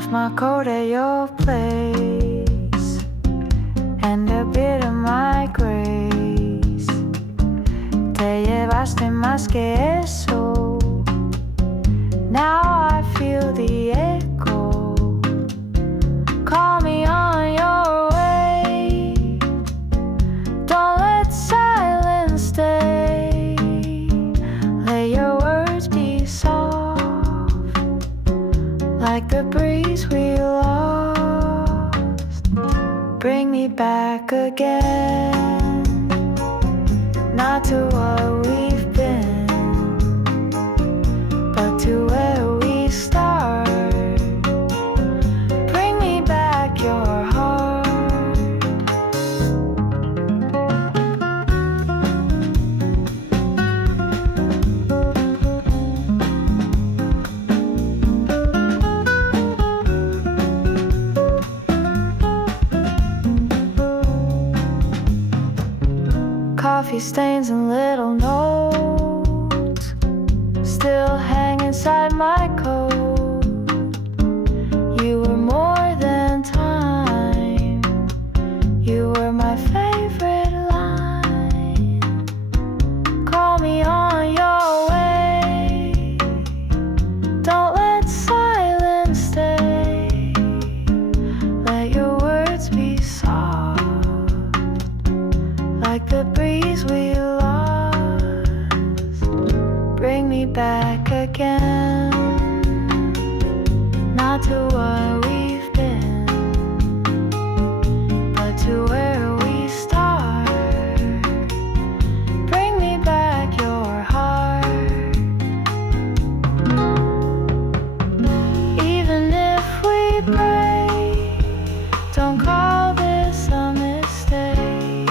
Left my coat at your place and a bit of my grace. Te llevaste más que eso. Now I feel the echo. Call me on your way. Don't let silence stay. Let your words be soft, like the breeze we lost. Bring me back again, not to what we've been, but to where we start. Bring me back your heart. Coffee stains and little notes still hang inside my coat. You were more than time. You were my favorite line. Call me on your way. Don't let silence stay. Let your words be soft, like the breeze we lost. Bring me back again, not to what we've been, but to where we start. Bring me back your heart. Even if we break, don't call this a mistake.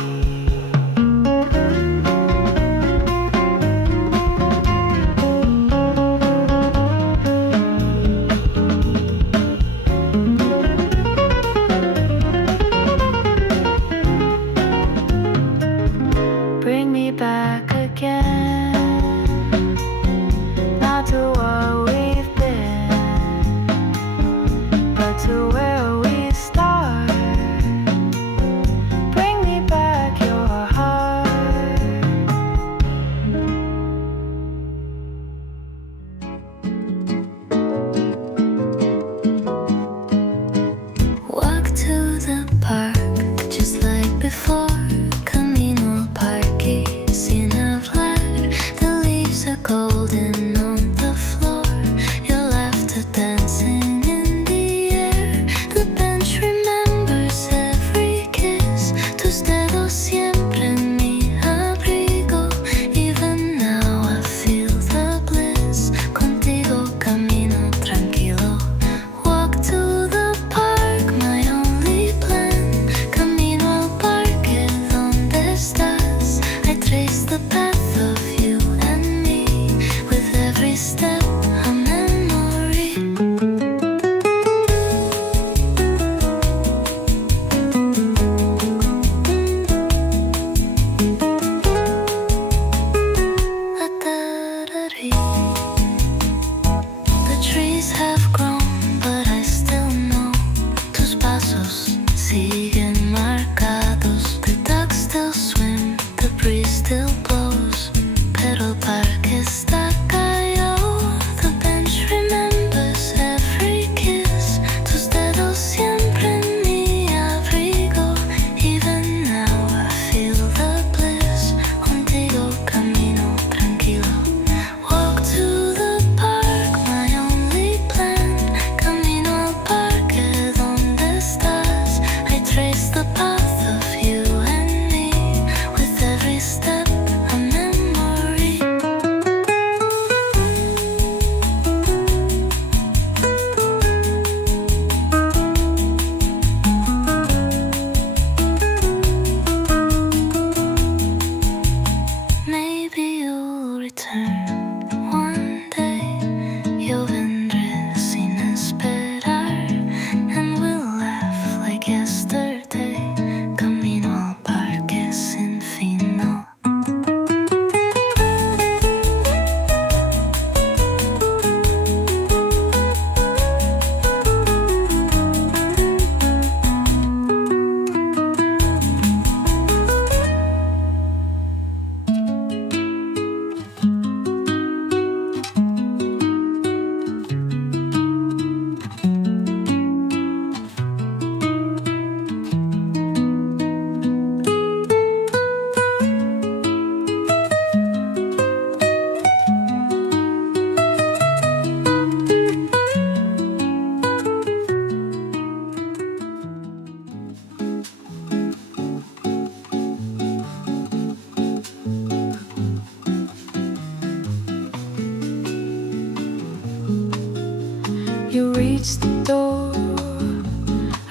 You reached the door,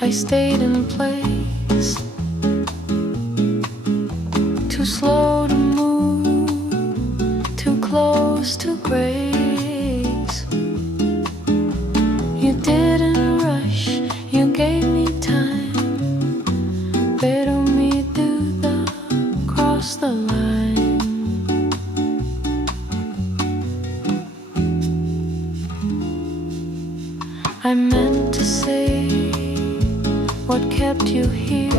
I stayed in place, too slow to move, too close to grace. You didn't rush, you gave me time, pero me duda cross the line. I meant to say what kept you here,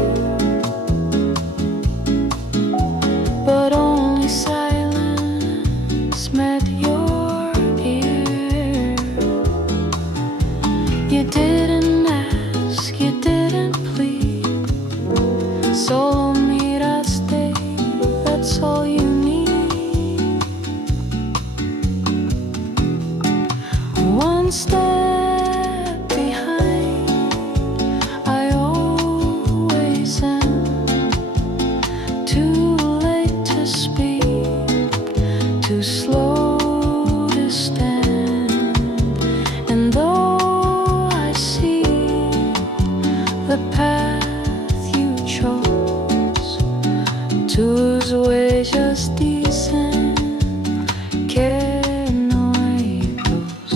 but only silence met your ear. You didn't ask, you didn't plead, solo miraste, that's all you need. One step behind, I always am, too late to speak, too slow to stand. And though I see the path you chose, tus huellas dicen que no hay dos.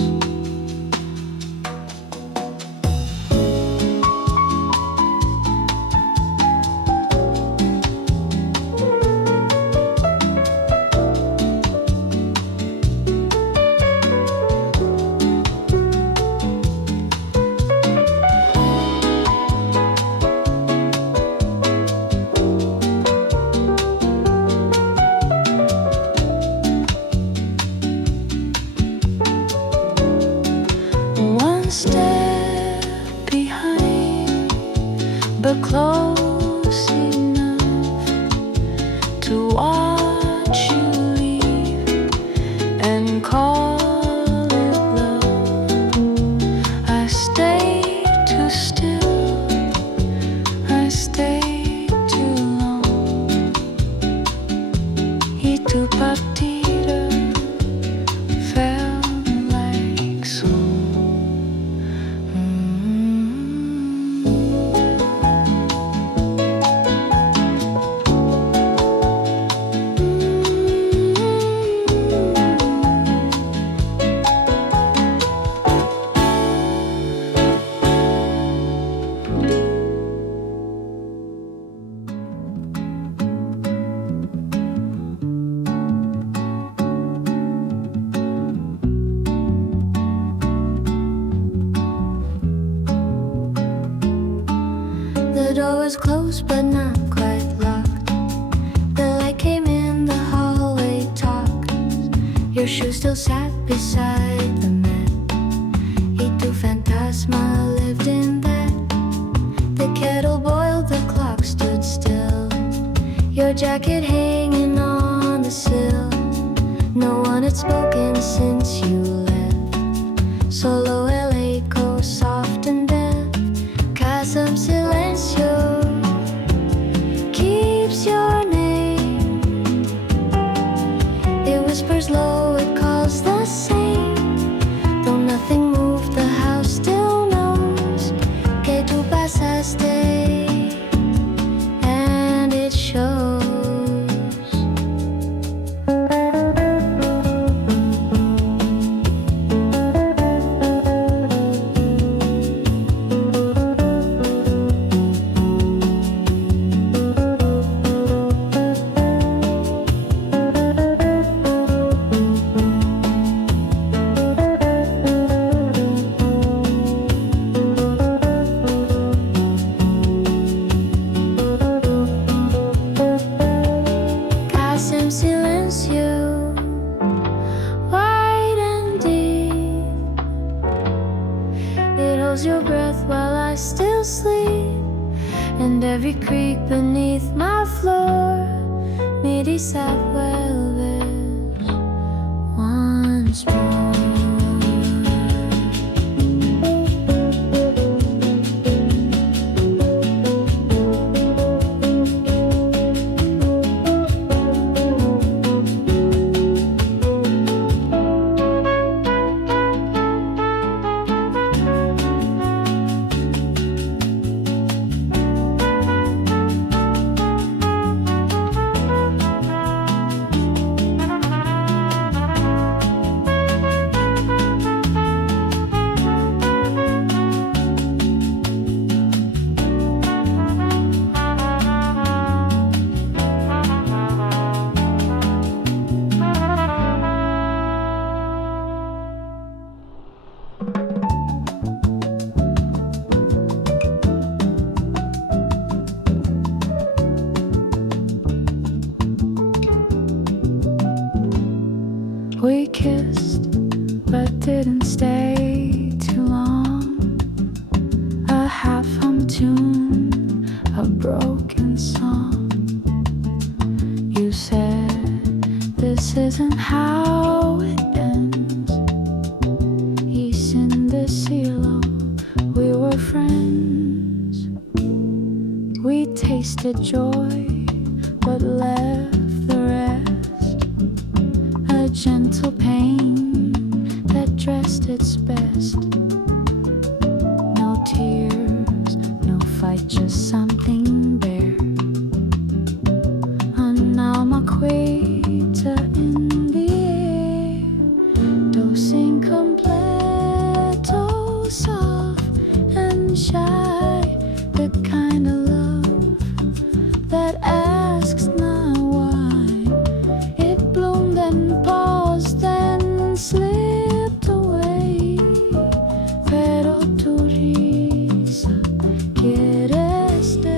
One step behind, but close enough to watch you leave and call it love. I stayed too still, I stayed too long, y tu partida felt like song. The door was closed but not quite locked. The light came in, the hallway talked. Your shoe still sat beside the mat. Y tu fantasma lived in that. The kettle boiled, the clock stood still. Your jacket hanging on the sill. No one had spoken since you left. Solo el echo, soft and deaf. Casa silencio keeps your name. It whispers low, it calls the same. Though nothing moved, the house still knows que tú pasaste, and it shows. Silencio, wide and deep. It holds your breath while I still sleep, and every creak beneath my floor me dice vuelves once more. didn't stay too long. A half-hummed tune, a broken song. You said this isn't how it ends. East in the silo, we were friends. We tasted joy, but left the rest. A gentle pain that dressed its best. No tears, no fight, just something bare. An alma quieta in the air. Dosing completo, soft and shy. The kind of love that asks not why. It bloomed and paused, then slipped away. Pero tu risa quiere stay.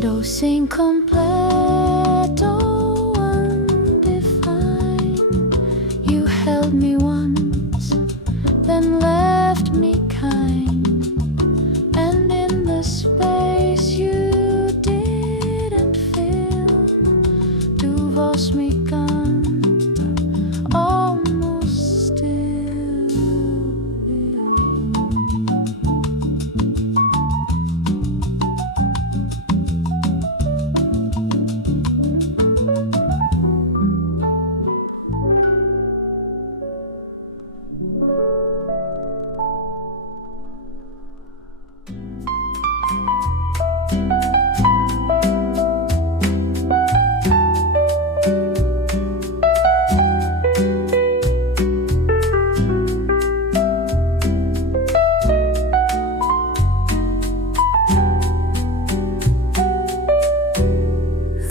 Dosing completo, undefined. You held me once, then left me kind. And in the space you didn't fill, tu voz me canta, almost still.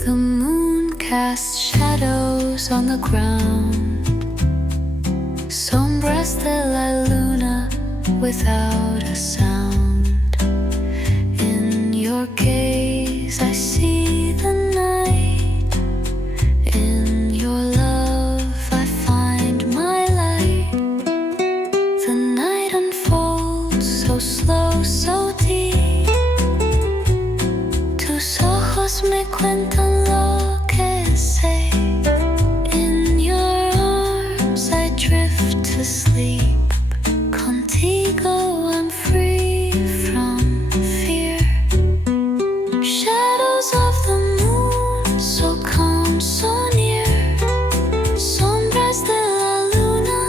The moon casts shadows on the ground. Sombras de la luna without a sound. In your gaze I see the night. In your love I find my light. The night unfolds so slow, so deep. Tus ojos me cuentan lo que sé. In your arms I drift to sleep. Contigo I'm free from fear. Shadows of the moon, so calm, so near. Sombras de la luna,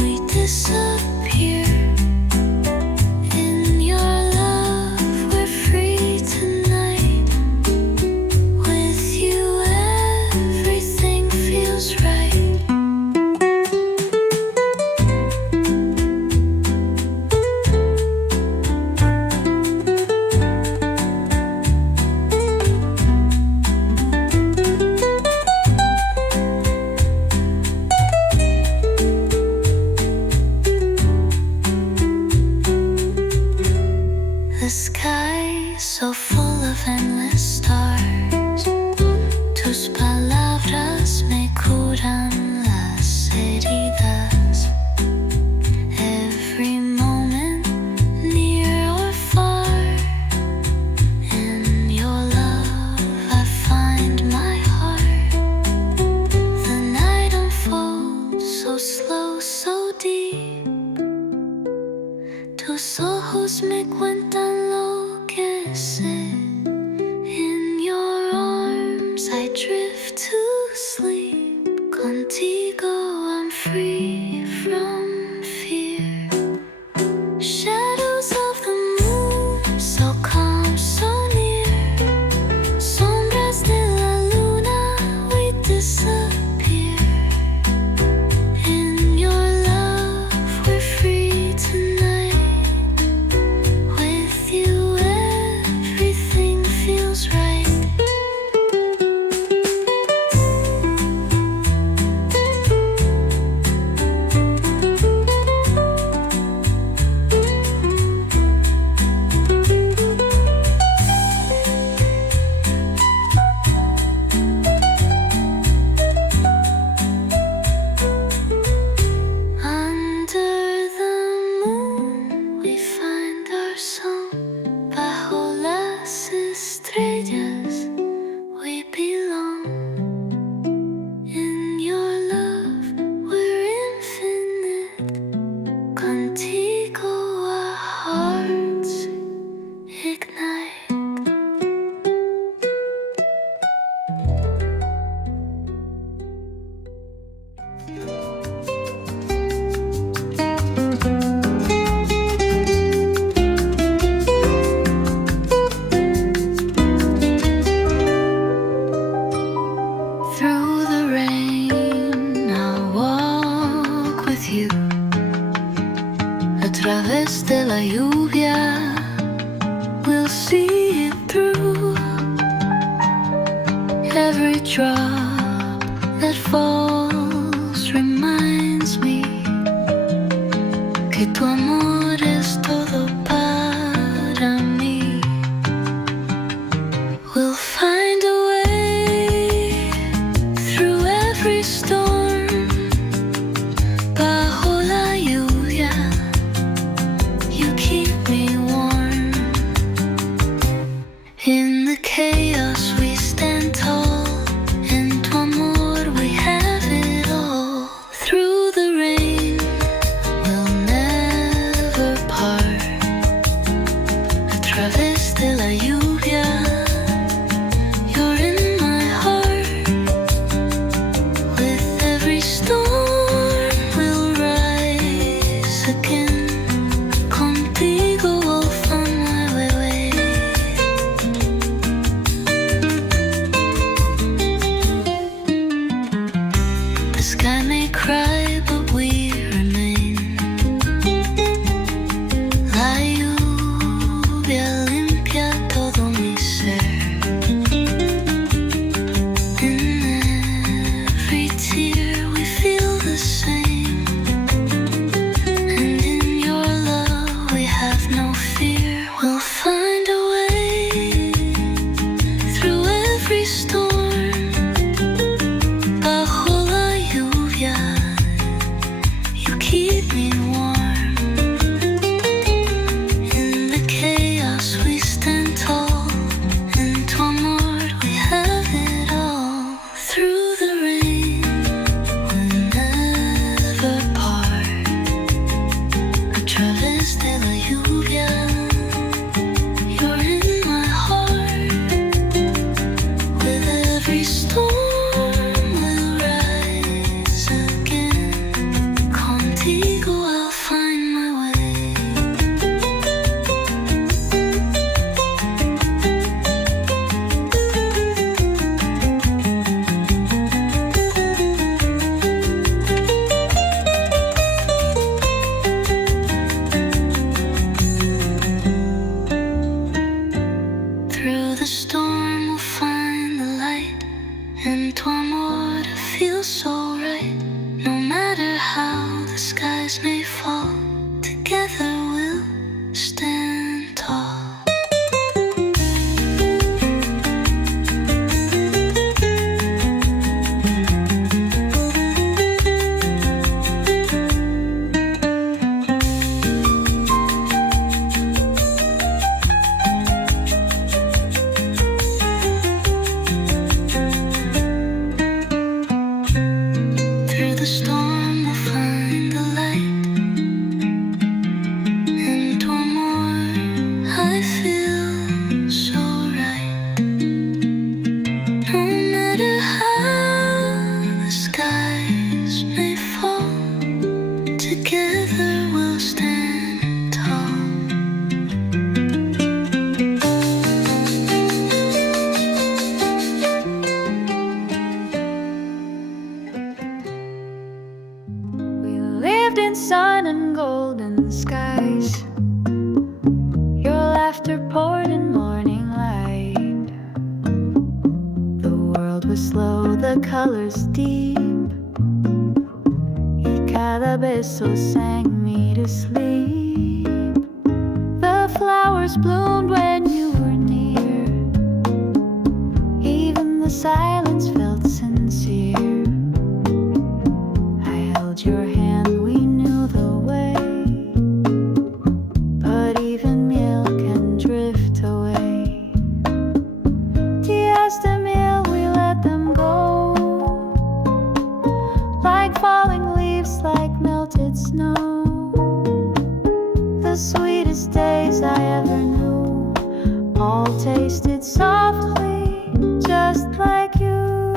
we disappear. In your love we're free tonight. With you everything feels right. The sky so full of endless stars. Tus palabras me curan las heridas. Every moment, near or far. In your love I find my heart. The night unfolds so slow, so deep. Tus ojos me cuentan lo que sé. In your arms I drift to sleep. Contigo I'm free from fear. Shadows of the moon, so calm, so near. Sombras de la luna, we disappear. In your love we're free tonight. With you everything feels Every drop that falls reminds me que tu amor es todo para mí. We'll find a way through every storm. Bajo la lluvia, you keep me warm. In the chaos we stand tall. In tu amor we have it all. Through the rain we'll never part. A través de la lluvia, you're in my heart. With every storm we'll rise again. Contigo I'll find my way. The sky may cry, but we remain. La lluvia limpia todo mi ser. In every tear we feel the same. And in your love we have no fear. We'll find a way through every storm. Bajo la lluvia, you keep me warm. In the chaos we stand tall. In tu amor we have it all. Through the rain we'll never part. A través de la lluvia, you're in my heart. With every storm we'll rise again. Contigo I'll find my way. Through the storm we'll find the light. And tu amor feels so right. No matter how the skies may fall, together we'll stand tall. Through the storm we'll find the light. And tu amor, I feel so right. No matter how the skies may fall, together we'll stand tall. We lived in sun and golden skies. Your laughter poured in morning light. The world was slow, the colors deep. Y cada beso sang me to sleep. The flowers bloomed when you were near. Even the silence felt sincere. I held your hand, we knew the way. But even miel can drift away. Días de miel, we let them go. Like falling leaves, like melted snow. The sweetest days I ever knew all tasted softly, just like you.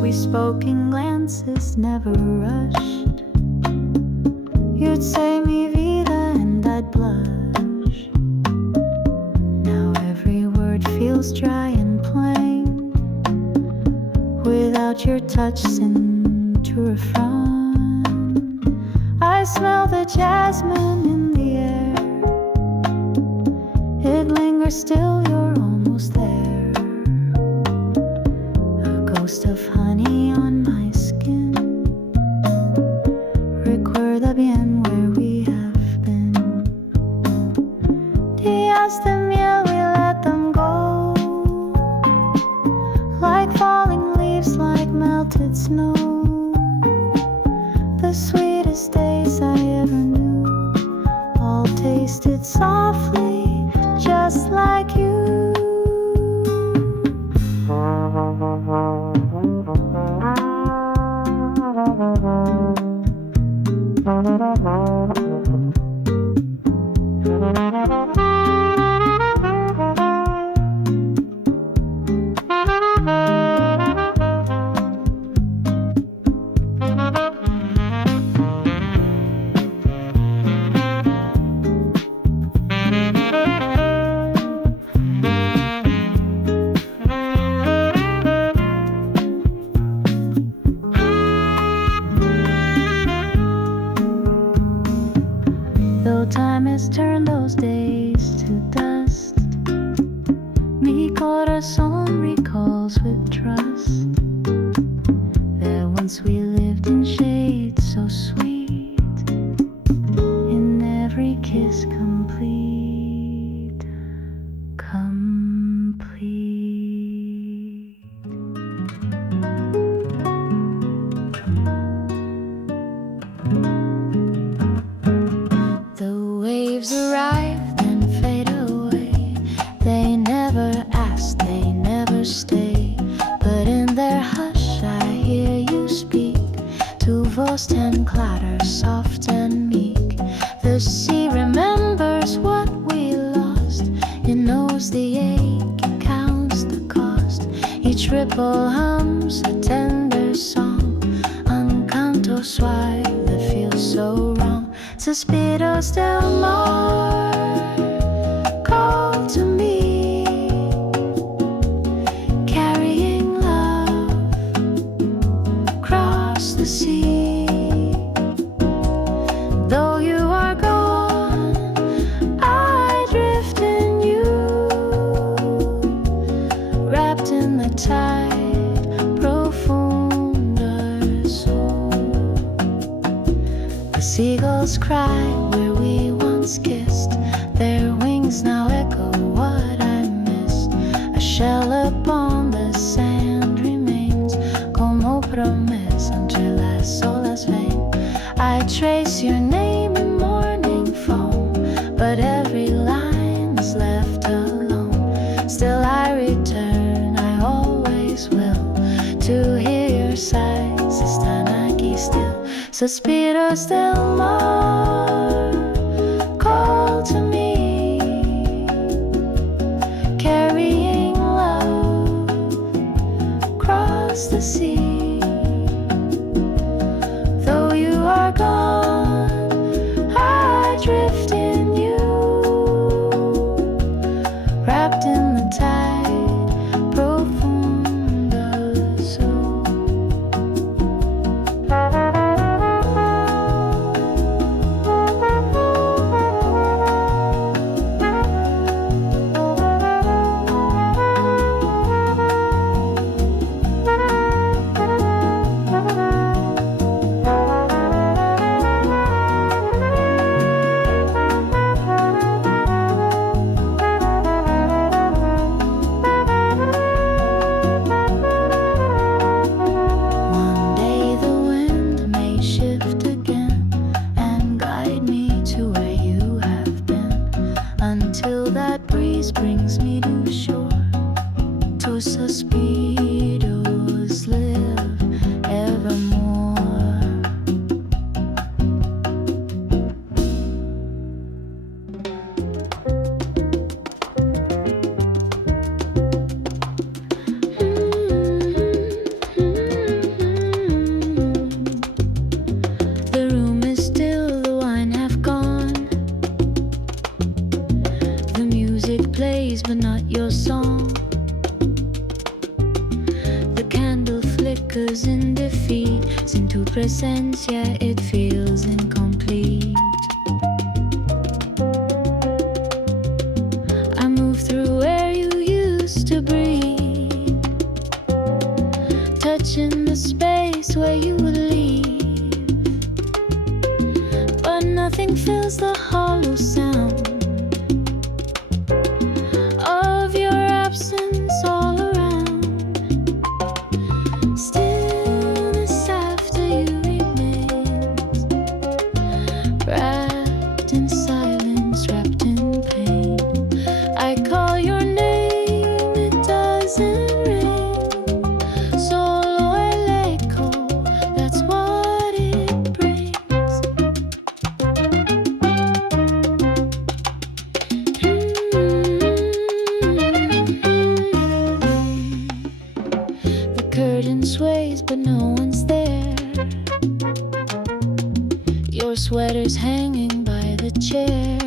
We spoke in glances, never rushed. You'd say mi vida and I'd blush. Now every word feels dry and plain. Without your touch, sin to refrain. I smell the jasmine in the air. It lingers still, you're almost there. of honey on my skin. Recuerda bien where we have been. Días de miel, we let them go, like falling leaves, like melted snow. The sweetest days I ever knew, all tasted softly, just like you. Though time has turned those days to dust, mi corazón recalls with trust that once we lived in shade so sweet, in every kiss complete, complete. The waves arrive and fade away. They never ask, they never stay. But in their hush I hear you speak. Tu voz tan clara, soft and meek. The sea remembers what we lost. It knows the ache, it counts the cost. Each ripple hums a tender song. Un canto suave that feels so wrong. Suspiros del mar call to me, carrying love across the sea. Though you are gone, I drift in you, wrapped in the tide, profunder soul. The seagulls cry where we once kissed. Their wings now echo what I missed. A shell upon the sand remains, como promesa entre las olas ven. I trace your name in morning foam, but every line is left alone. Still I return, I always will, to hear your sighs. Están aquí still. Suspiros del mar call to me, carrying love across the sea. Though you are gone, I drift in you, wrapped in the tide, profunder soul. One day the wind may shift again and guide me to where you have been, until that breeze brings me to shore. Tus suspiros live evermore. The room is still, the wine have gone. The music plays, but not your song. The candle flickers in defeat. Sin tu presencia, it feels incomplete. I move through where you used to breathe. touching the space where you would leave, but nothing fills the hollow sound of your absence all around. Stillness after you remains, wrapped in silence, wrapped in pain. I call your name, it doesn't ring. Solo el echo, that's what it brings. The curtain sways, but no one's there. Your sweater's hanging by the chair.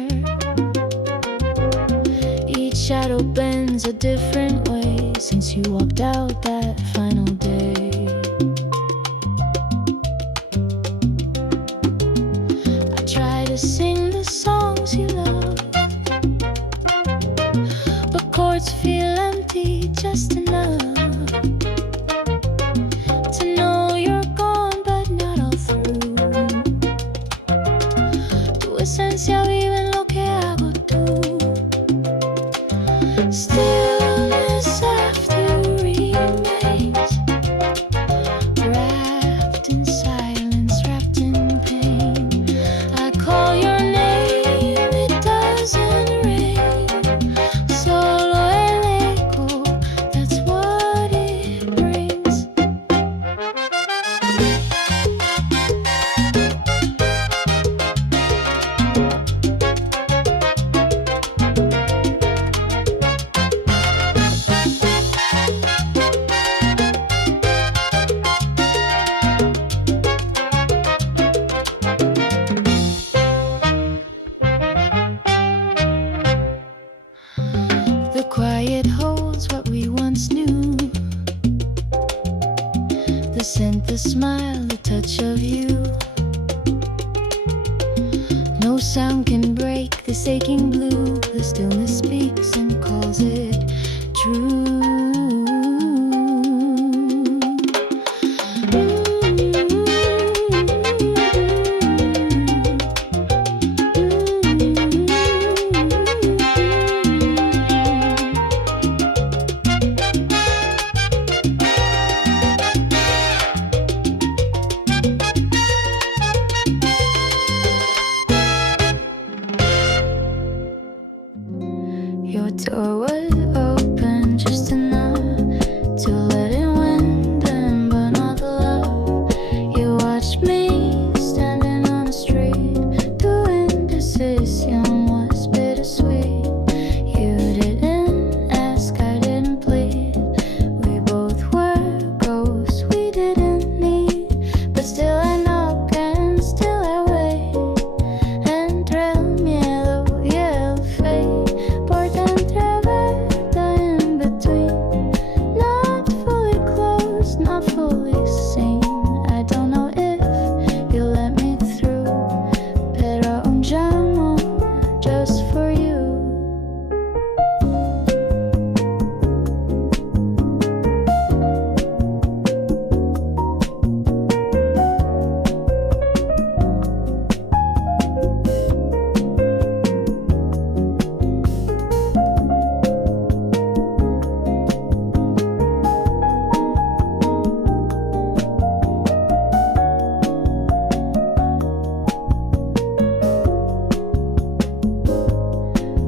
Each shadow bends a different way since you walked out that final day. I try to sing the songs you love, but chords feel empty just enough to know you're gone, but not all through. Tu esencia vive en lo que hago tú. Stillness after remains, wrapped in silence, wrapped in pain. I call your name, it doesn't ring. Solo el echo, that's what it brings. The quiet holds what we once knew. The scent, the smile, the touch of you. No sound can break this aching blue. The stillness speaks and calls it true. Your door was open just enough to let in wind and burn all the love. You watched me standing on the street. The indecision was bittersweet. You didn't ask, I didn't plead. We both were ghosts we didn't need, but still I knock and still I wait. Entre el miedo y el fate, por dentro verdad in between. Not fully closed, not fully seen. I don't know if you'll let me through, pero un llamo just for you.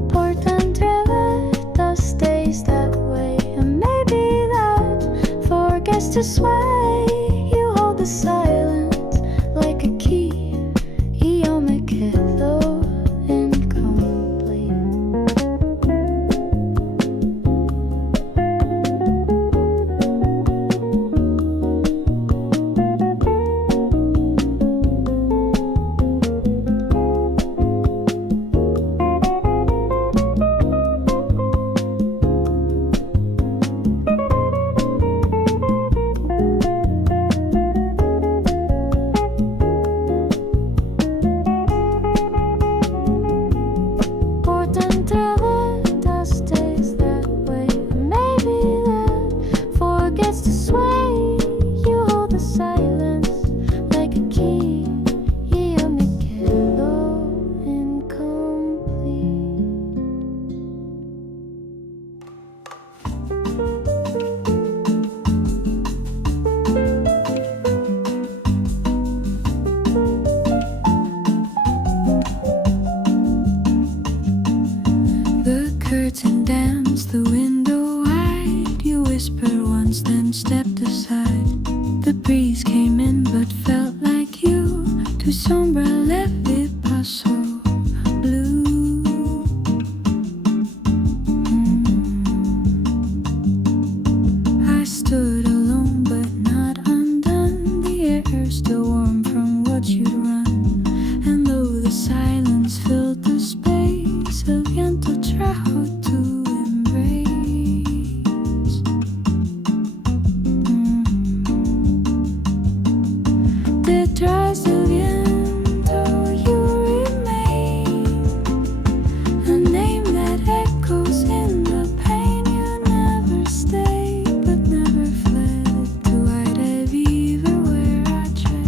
Por dentro verdad stays that way, and maybe that forgets to sway. You hold the silence like a key, y yo me quedo incomplete. whispered once, then stepped aside. The breeze came in but felt like you. Tu sombra leve passou blue. I stood alone but not undone. The air still warm from what you'd run. And though the silence filled the space, el viento trajo tu embrace. Detrás del viento you remain, a name that echoes in the pain. You never stayed but never fled. Tu aire vive where I tread.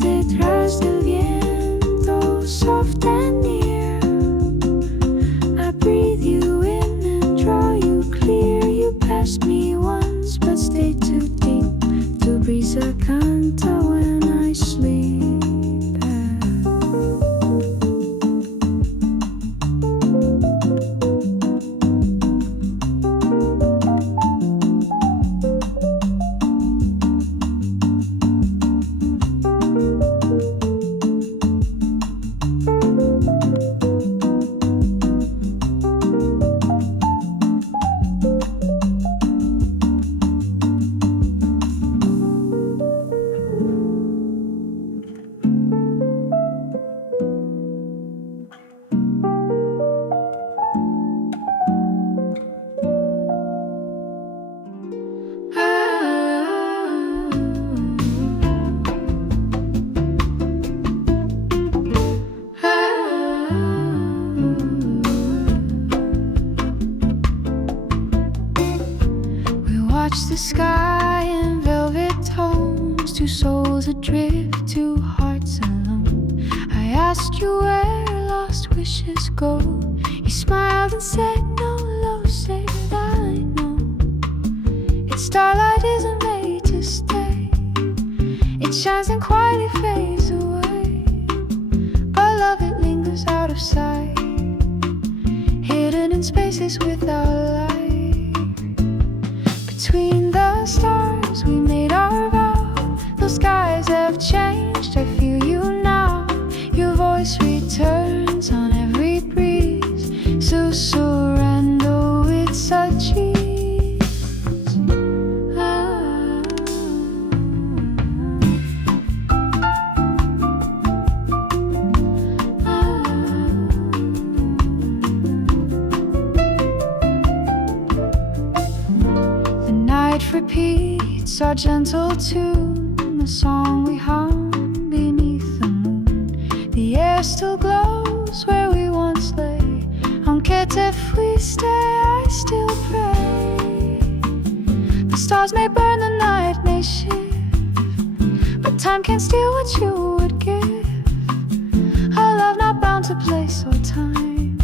Detrás del viento, soft and near, I breathe you in and draw you clear. You passed me once but stayed too deep. Tu brisa canta when I sleep. Watch the sky in velvet tones, two souls adrift, two hearts alone. I asked you where lost wishes go. You smiled and said, no love saved, I know. Its starlight isn't made to stay. It shines and quietly fades away. But love, it lingers out of sight, hidden in spaces without light. Between the stars we made our vow. Those skies have changed, I feel you now. Your voice returns on every breeze. Susurrando with such ease. Ah. The night repeats our gentle tune, a song we hum beneath the moon. The air still glows where we once lay. Aunque te fuiste, I still pray. The stars may burn, the night may shift, but time can't steal what you would give. A love not bound to place or time.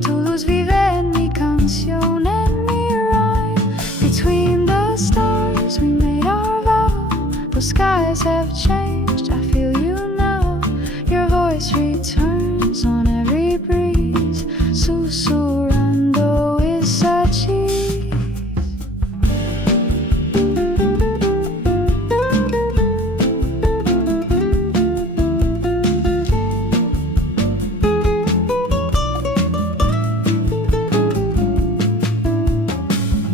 Tu luz vive en mi canción, en mi rhyme. Between the stars we made our vow. Those skies have changed, I feel you now. Your voice returns on every breeze. Susurrando with such ease.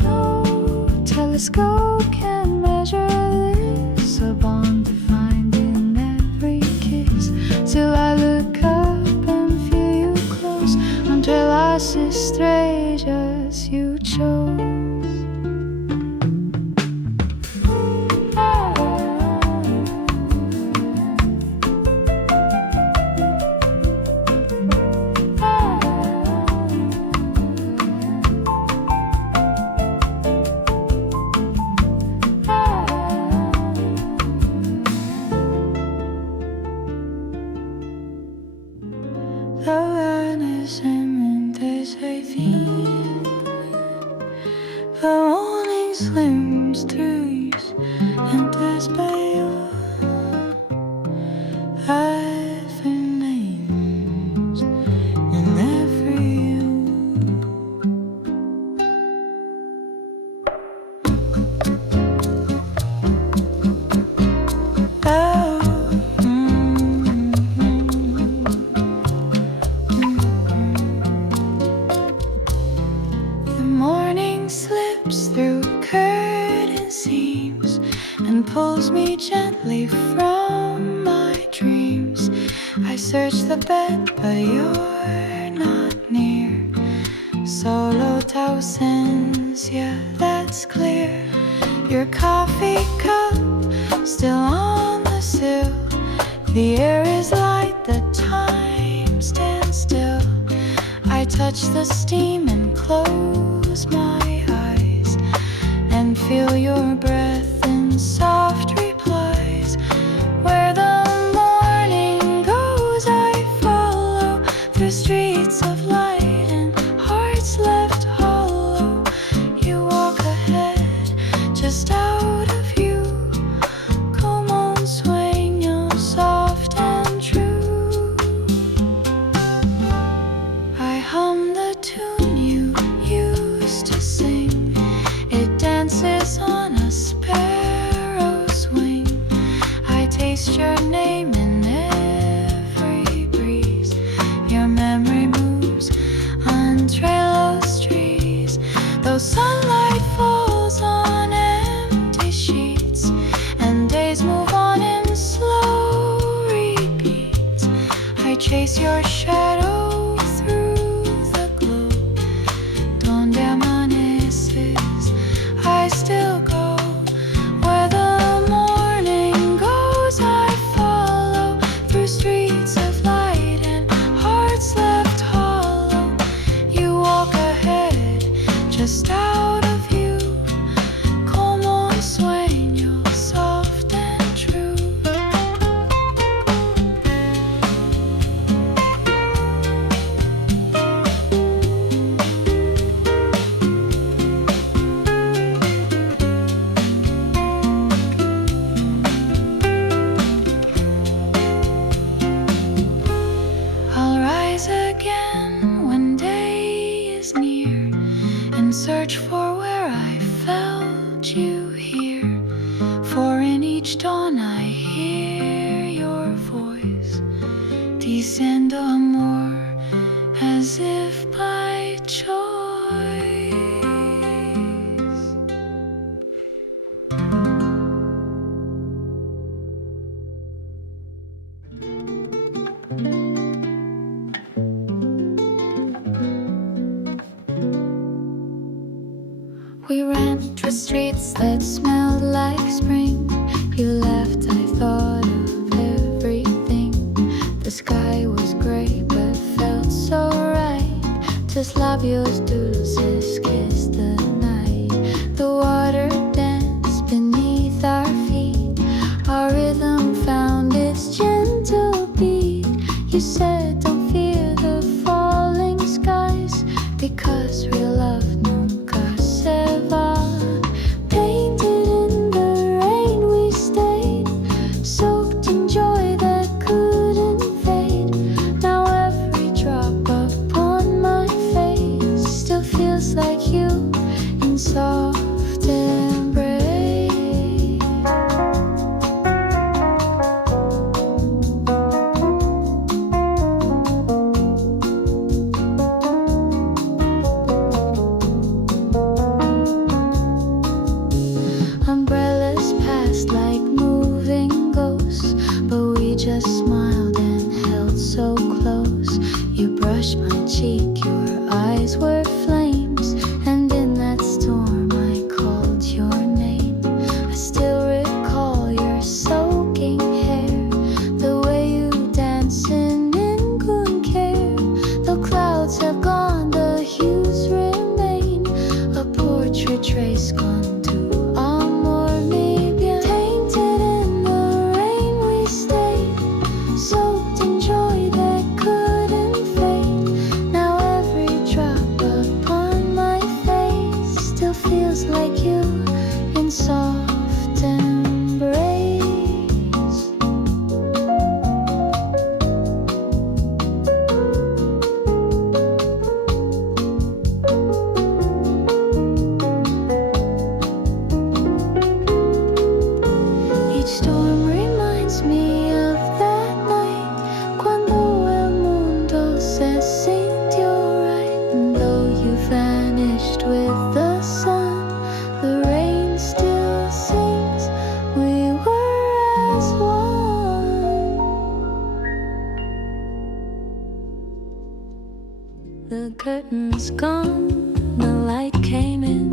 No telescope can measure this, a bond defined in every kiss. Till I look up and feel you close, entre las estrellas you chose. vanishmente sei fin. The morning slims trees and despair. I've been names in every The morning slips through curtain seams and pulls me gently from my dreams. I search the bed, but you're not near. Solo ausencia, that's clear. Your coffee cup still on the sill. The air is light, the time stands still. I touch the steam and close my eyes and feel your breath in soft replies. Where the morning goes, I follow through streets of light and hearts left hollow. You walk ahead, just out of view. Como un sueño soft and true. I hum the tune you used to sing. It dances on a sparrow's wing. I taste your name in every breeze. Your memory moves on trailless trees. Though sunlight falls on empty sheets and days move on in slow repeats, I chase your shadow through the globe. Donde amaneces, I still go. Where the morning goes, I follow through streets of light and hearts left hollow. You walk ahead, just out of view. Como un sueño soft and true. I'll rise again when day is near and search for where I felt you here. For in each dawn I hear your voice, diciendo amor, as if by choice. We ran through streets that smelled like spring. You left, I thought of everything. The sky was gray but felt so right. Tus labios dulces kissed the night. The water danced beneath our feet. Our rhythm found its gentle beat. You said don't fear the falling skies, because real love nunca se va. Painted in the rain we stayed, soaked in joy that couldn't fade. Now every drop upon my face still feels like you in soft embrace. Umbrellas passed like moving ghosts, but we just smiled and held so close. You brushed my cheek, your eyes were flames, and in that storm I called your name. I still recall your soaking hair, the way you dance in good care. Though clouds have gone, the hues remain, a portrait trace gone to amor mi bien. Tainted in the rain we stayed, so The curtain's gone, the light came in.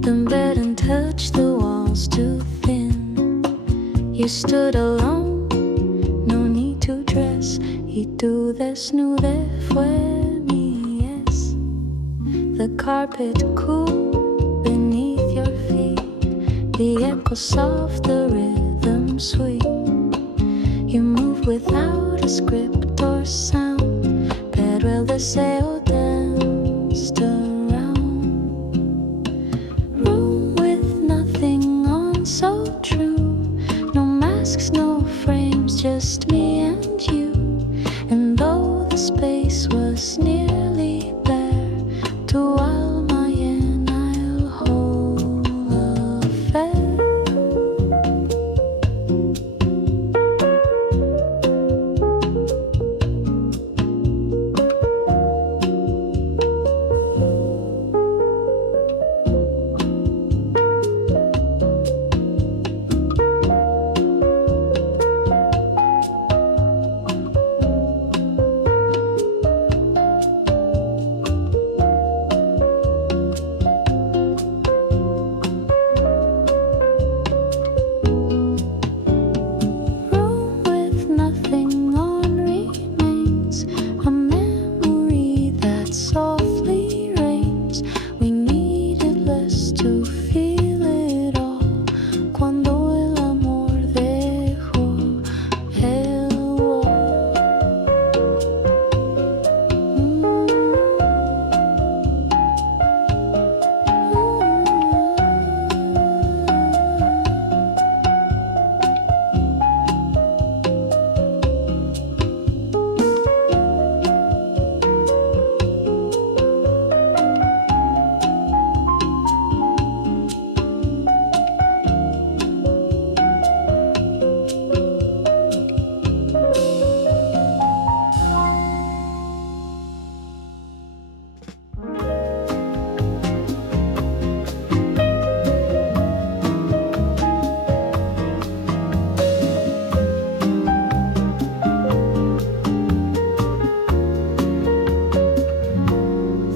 The bed and touched the walls too thin. You stood alone, no need to dress. Y tú desnude fue mi yes. The carpet cool beneath your feet, the echo soft, the rhythm sweet. You move without a script or sound, pero el deseo danced around. Room with nothing on, so true. No masks, no frames, just me and you. And though the space was nearly bare, tu alma llena el whole affair.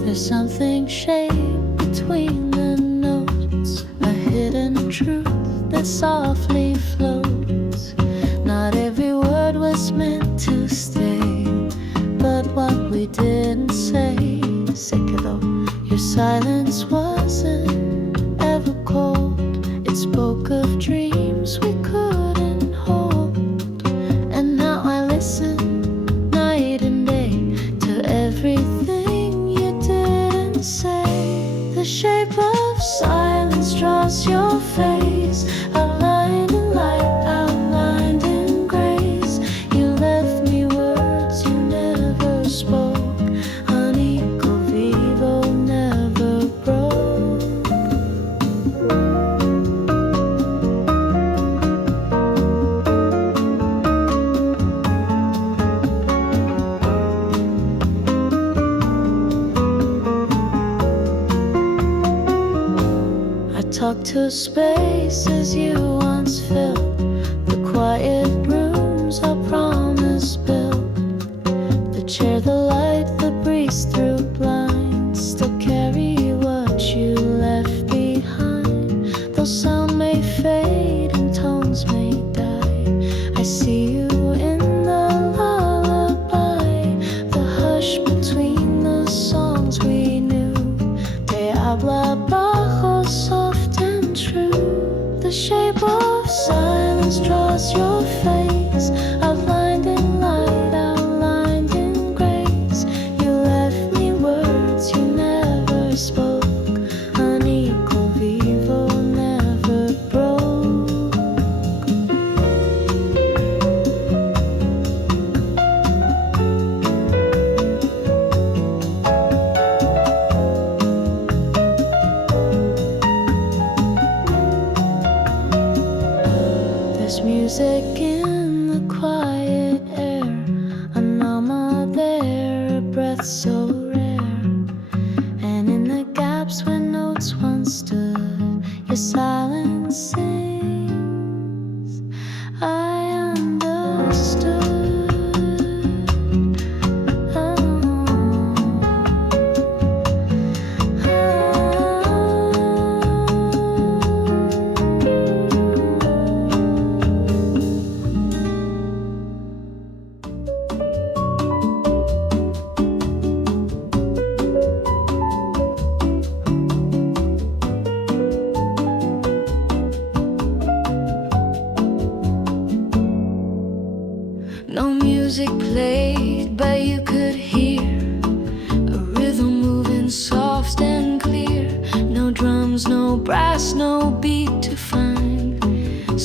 There's something shaped between the notes, a hidden truth that softly floats. Not every word was meant to stay, but what we didn't say se quedó. Your silence wasn't ever cold. It spoke of dreams we couldn't hold. And now I listen night and day to everything you didn't say. The shape of silence draws your face, outlined in light, outlined in grace. You left me words you never spoke, amigo vivo never broke. I talk to spaces you once filled, the quiet rooms our promise built. The chair, the light, the breeze through blinds still carry what you left behind. Though sound may fade and tones may die, I see you in the lullaby, the hush between the songs we knew. Te habla bajo, soft and true. The shape of silence draws your face.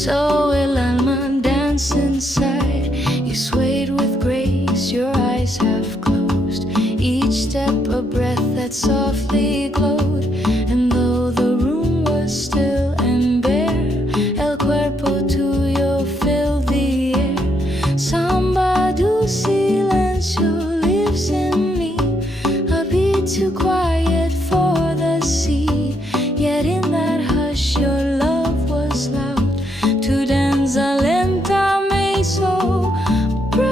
So el alma dance inside. You swayed with grace, your eyes half closed. Each step a breath that softly glowed. And though the room was still and bare, el cuerpo tuyo filled the air. Samba do silencio lives in me, a beat too quiet for the sea. Yet in that hush your love was loud. Tu danza lenta me so proud.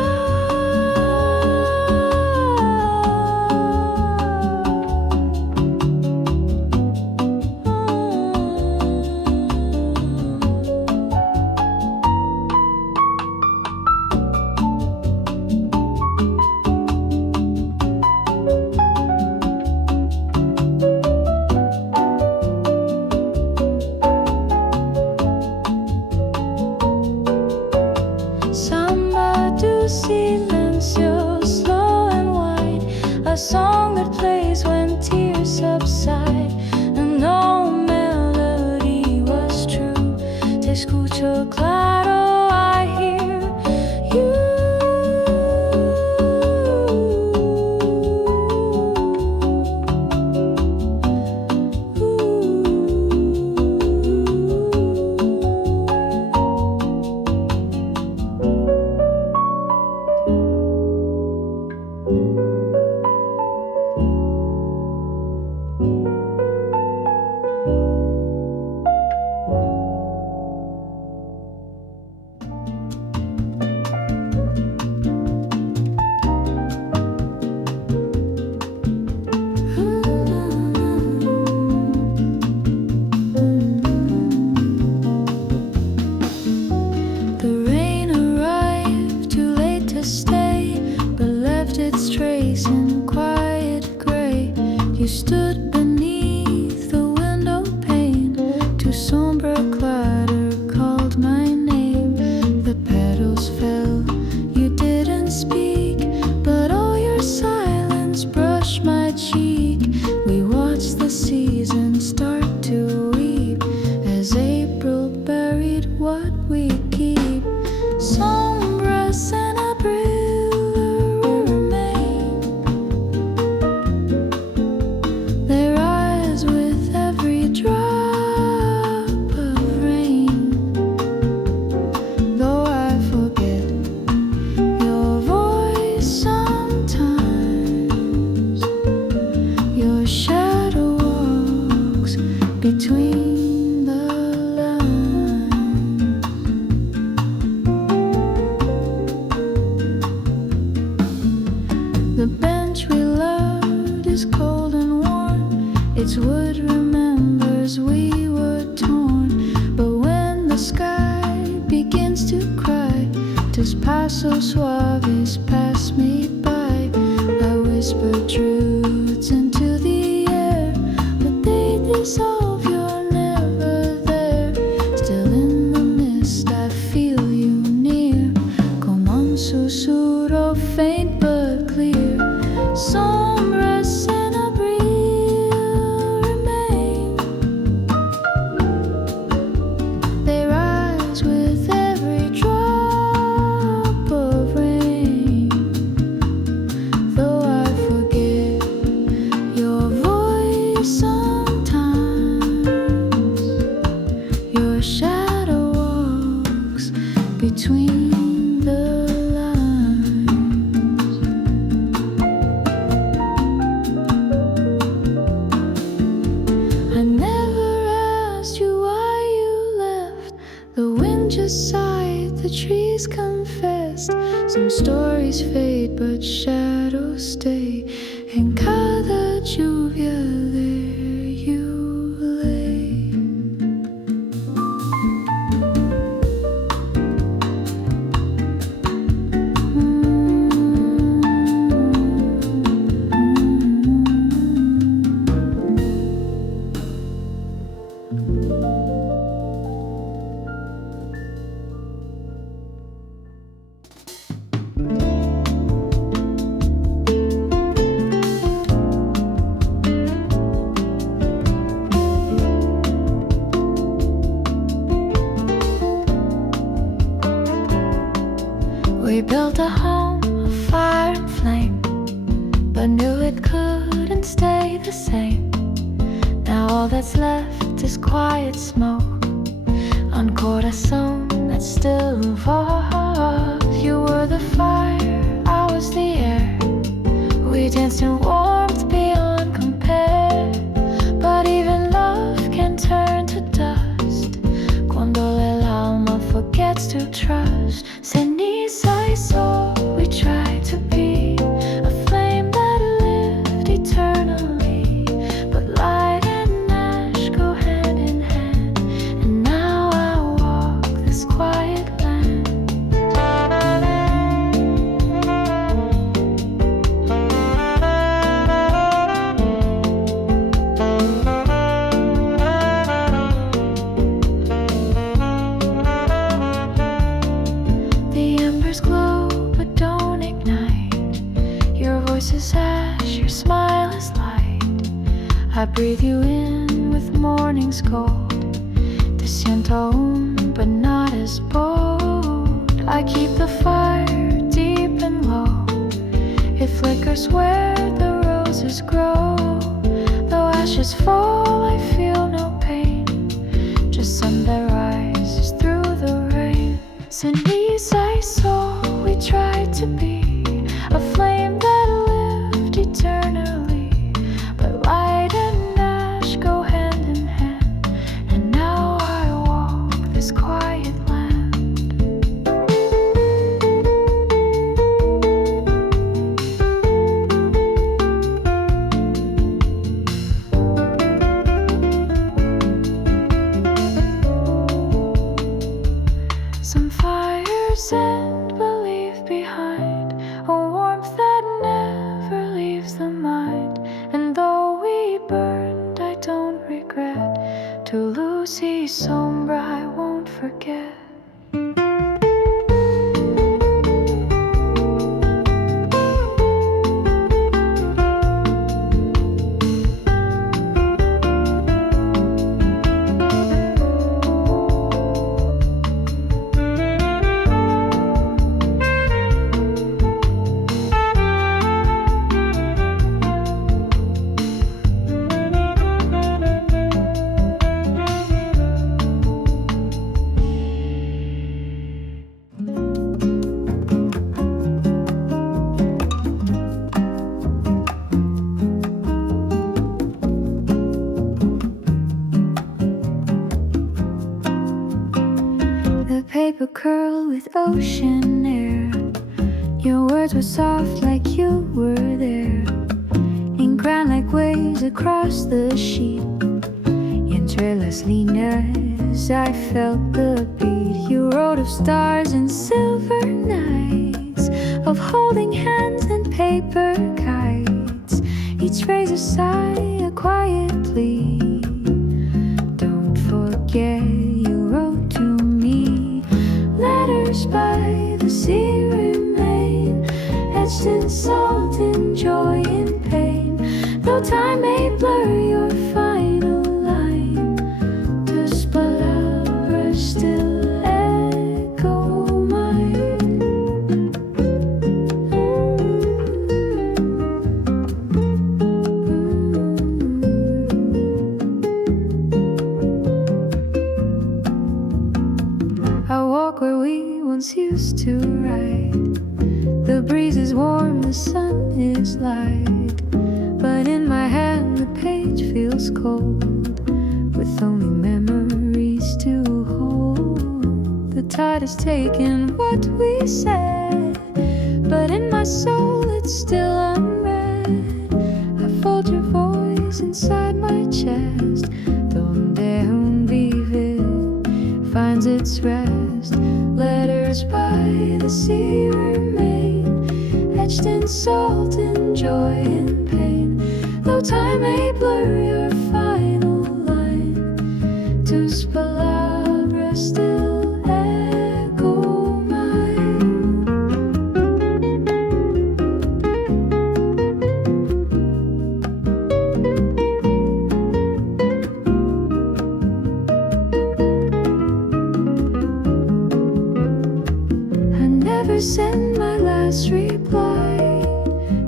Samba do silencio, slow and wide, a song that plays when tears subside. And no melody was true. Te escucho claro, I hear you. The rain arrived too late to stay, but left its trace in quiet gray. You stood beneath the window pane, too sombre clatter called my name. The petals fell, you didn't speak, but all your silence brushed my cheek. We watched the seasons start to weep as April buried what we keep. Sombras and abril remain. They rise with every drop of rain. Though I forget your voice sometimes, your shadow walks between the lines. The bench we loved is cold and warm. Its wood remembers we were torn. But when the sky begins to cry, tus pasos suaves pass me by. I whisper truths into the air, but they dissolve, you're never there. Still in the mist I feel you near, como un susurro faint but clear. Sombras and abril remain. They rise with every drop of rain. Though I forget your voice sometimes, your shadow walks between the lines. I never asked you why you left. The wind just sighed, the trees confessed. Some stories fade, but shadows stay. En cada lluvia there you lay. but knew it couldn't stay the same. Now all that's left is quiet smoke on corazón that still evolves. You were the fire, I was the air. We danced in warmth beyond compare. But even love can turn to dust cuando el alma forgets to trust. Ceniza y sol, we tried to be a flame that lived eternally, but light and ash go hand in hand. And now I walk this quiet land. The embers glow but don't ignite. Your voice is ash, your smile is light. I breathe you in with morning's cold. Te siento aún, but not as bold. I keep the fire deep and low. It flickers where the roses grow. Though ashes fall, I feel no pain. Just sun that rises through the rain. Ceniza y sol, we tried to be a flame that lived eternally, but light and ash go hand in hand. And now I walk this quiet land. Some fires end but leave behind a warmth that never leaves the mind. And though we burned, I don't regret. To luz y sombra I won't forget. The paper curl with ocean air. Your words were soft like you were there. Ink ran like waves across the sheet. Y entre las líneas I felt the beat. You wrote of stars and silver nights, of holding hands and paper kites. Each phrase a sigh, a quiet plea. Don't forget you wrote to me. Letters by the sea remain, etched in salt, in joy, in pain. Though time may blur your final line, tus palabras still echo mine. I walk where we once used to ride. The breeze is warm, the sun is light. But in my hand the page feels cold, with only memories to hold. The tide has taken what we said, but in my soul it's still unread. I fold your voice inside my chest. Donde un vive finds its rest. Letters by the sea remain, etched in salt, in joy, in pain. Though time may blur your final line, tus palabras still echo mine. I never sent my last reply.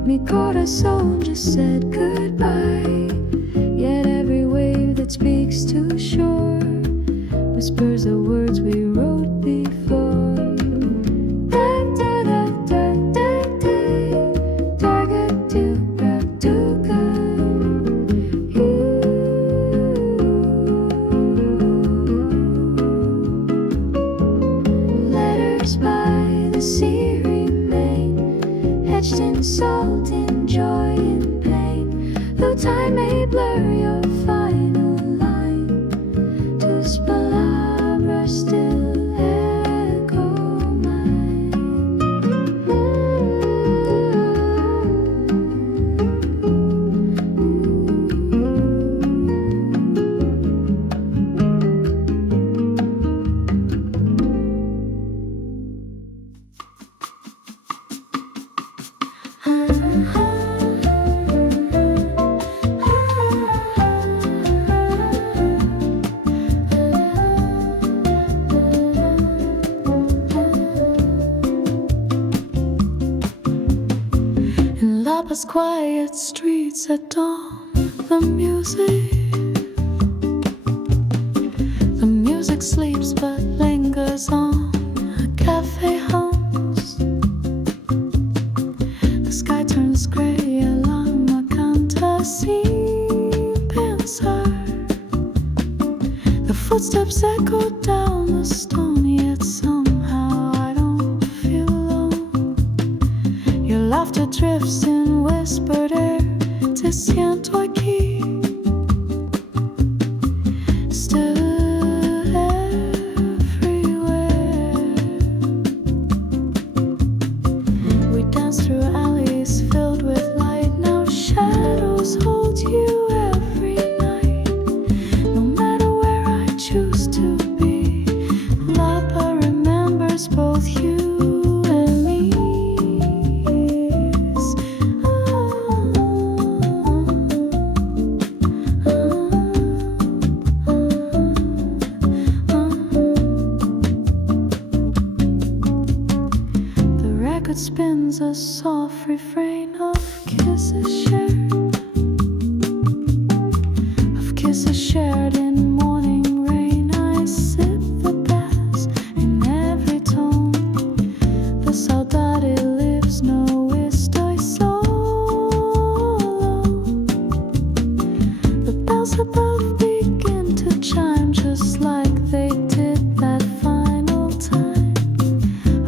Mi corazón just said goodbye. Yet every wave that speaks to shore whispers the words we wrote before. Letters by the sea remain, etched in salt, in joy, in pain. Though time may blur your final line, tus palabras still echo mine. In La Paz quiet streets at dawn, the music sleeps but lingers on. A cafe hums, the sky turns gray. El alma canta sin pensar. The footsteps echo down the stone, yet somehow I don't feel alone. Your laughter drifts in whispered air. Te siento aquí, still everywhere. We dance through alleys filled with light. Now shadows hold you every night. No matter where I choose to be, Lapa remembers both you and me. The record spins a soft refrain of kisses shared, in morning rain. I sip the bass in every tone. The saudade lives, no estoy solo. The bells above begin to chime just like they did that final time.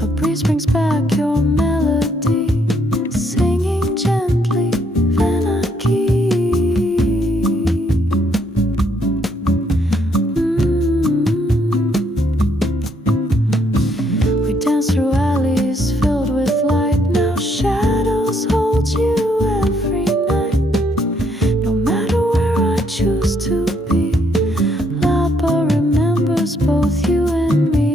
A breeze brings back your melody, singing gently, ven aquí. We dance through alleys filled with light. Now shadows hold you every night. No matter where I choose to be, Lapa remembers both you and me.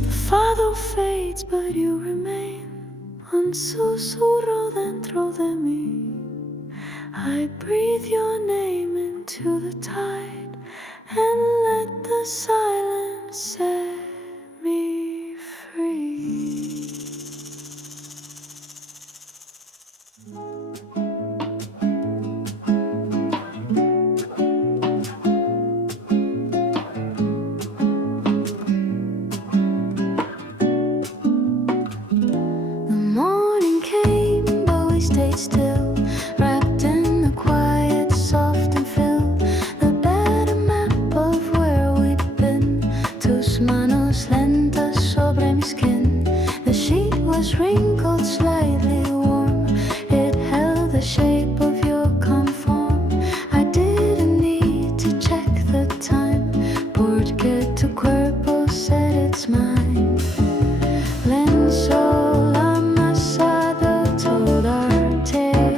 The fado fades, but you remain. Un susurro dentro de mí. I breathe your name into the tide and let the silence set me free. The morning came, but we stayed still, wrapped in the quiet, soft and filled. The better map of where we'd been. Tus manos lentas sobre mi skin. The sheet was wrinkled, slightly warm. It held the shape of your conform. I didn't need to check the time. Porque tu cuerpo said it's mine. Lenzo amasado, told our tale.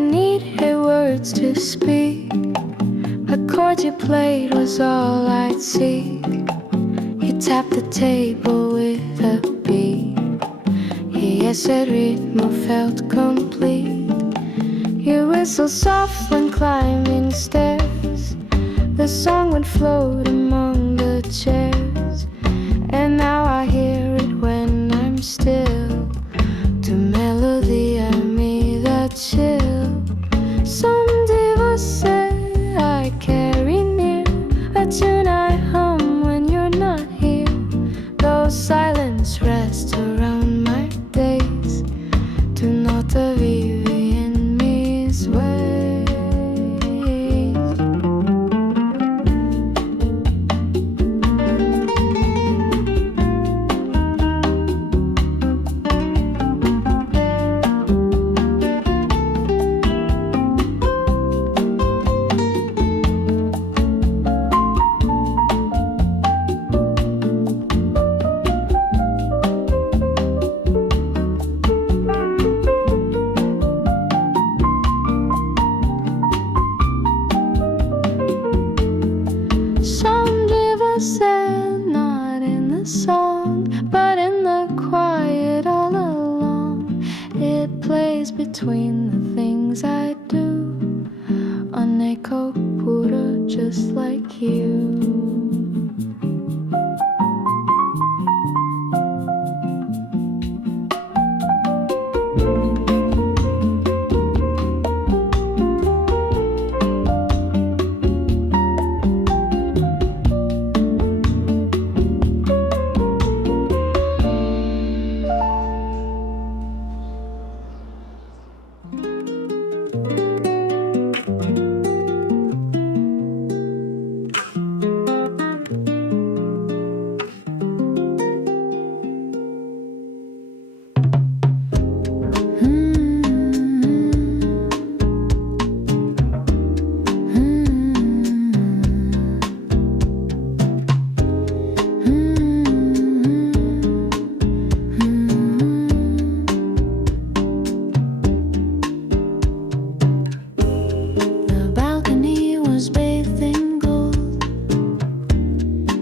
needed words to speak. A chord you played was all I'd seek. You tapped the table with a beat. Yes, that rhythm felt complete. You whistled soft when climbing stairs. The song would float among the chairs. And now I hear it when I'm still. To melody I me the chill. Some diva said I carry near a tune I hum when you're not here. Though silence rests around my days, tu nota vive in mis ways. Some diva said not in the song, but in the quiet all along. It plays between the things I do. An echo pura just like you. The balcony was bathed in gold.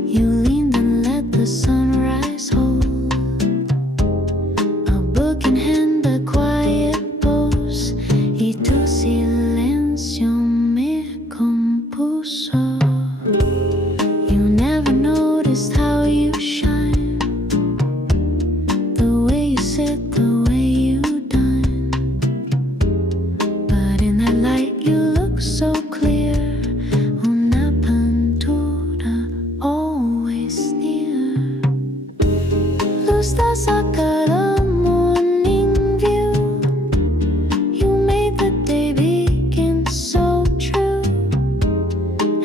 You leaned and let the sunrise hold. A book in hand, a quiet pose. Y tu silencio me compuso. You never noticed how you shine. The way you sit, the way you dine. But in that light you look so clear. Una pintura always near. Luz das a cada morning view. You made the day begin so true.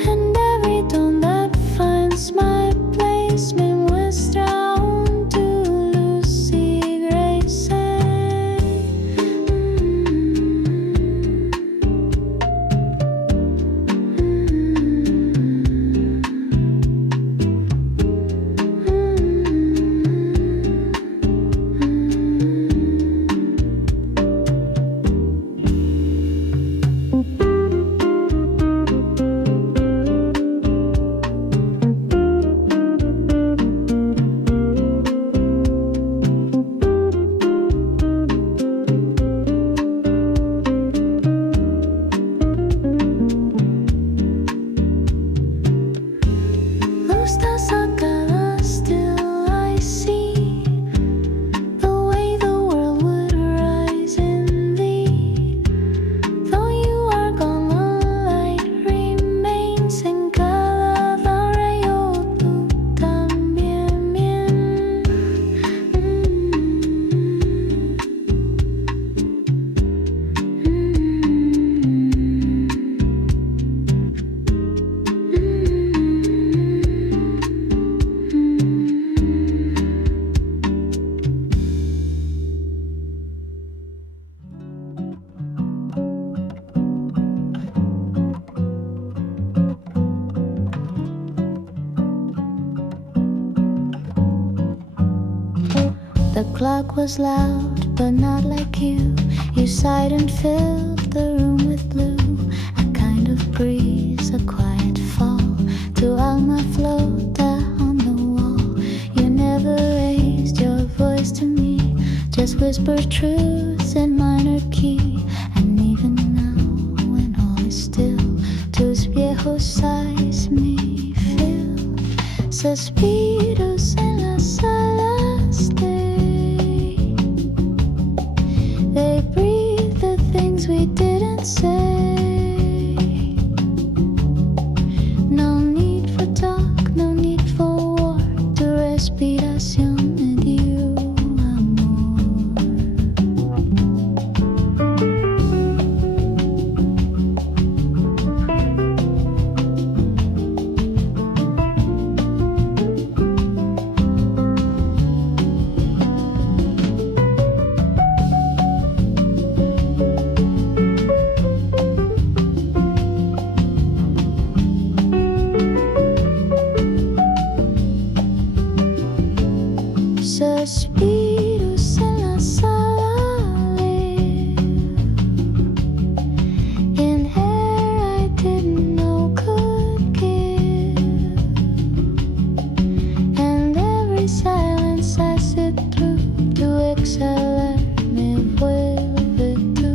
And every dawn that finds my place me muestra un tu luz y grace. Luz das a cada still I see. The way the world would rise in thee. Though you are gone, the light remains en cada rayo. Tú también bien. The clock was loud, but not like you. You sighed and filled the room with blue, a kind of breeze, a quiet fall to alma flota on the wall. You never raised your voice to me, just whispered truths in minor key. And even now, when all is still, tus viejos sighs me fill. Suspiros en las salas they breathe the things we didn't say. No need for talk, no need for war. Tu respiración me dio suspiros en la sala live in air I didn't know could give, and every silence I sit through to exhalar me vuelve tú.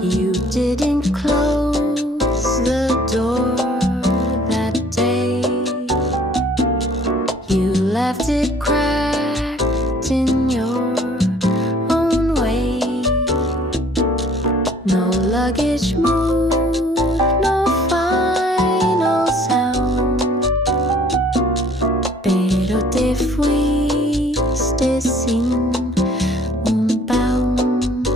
You didn't close the door that day. You left it cracked in your own way. No luggage moved, no final sound. Pero te fuiste sin un pound.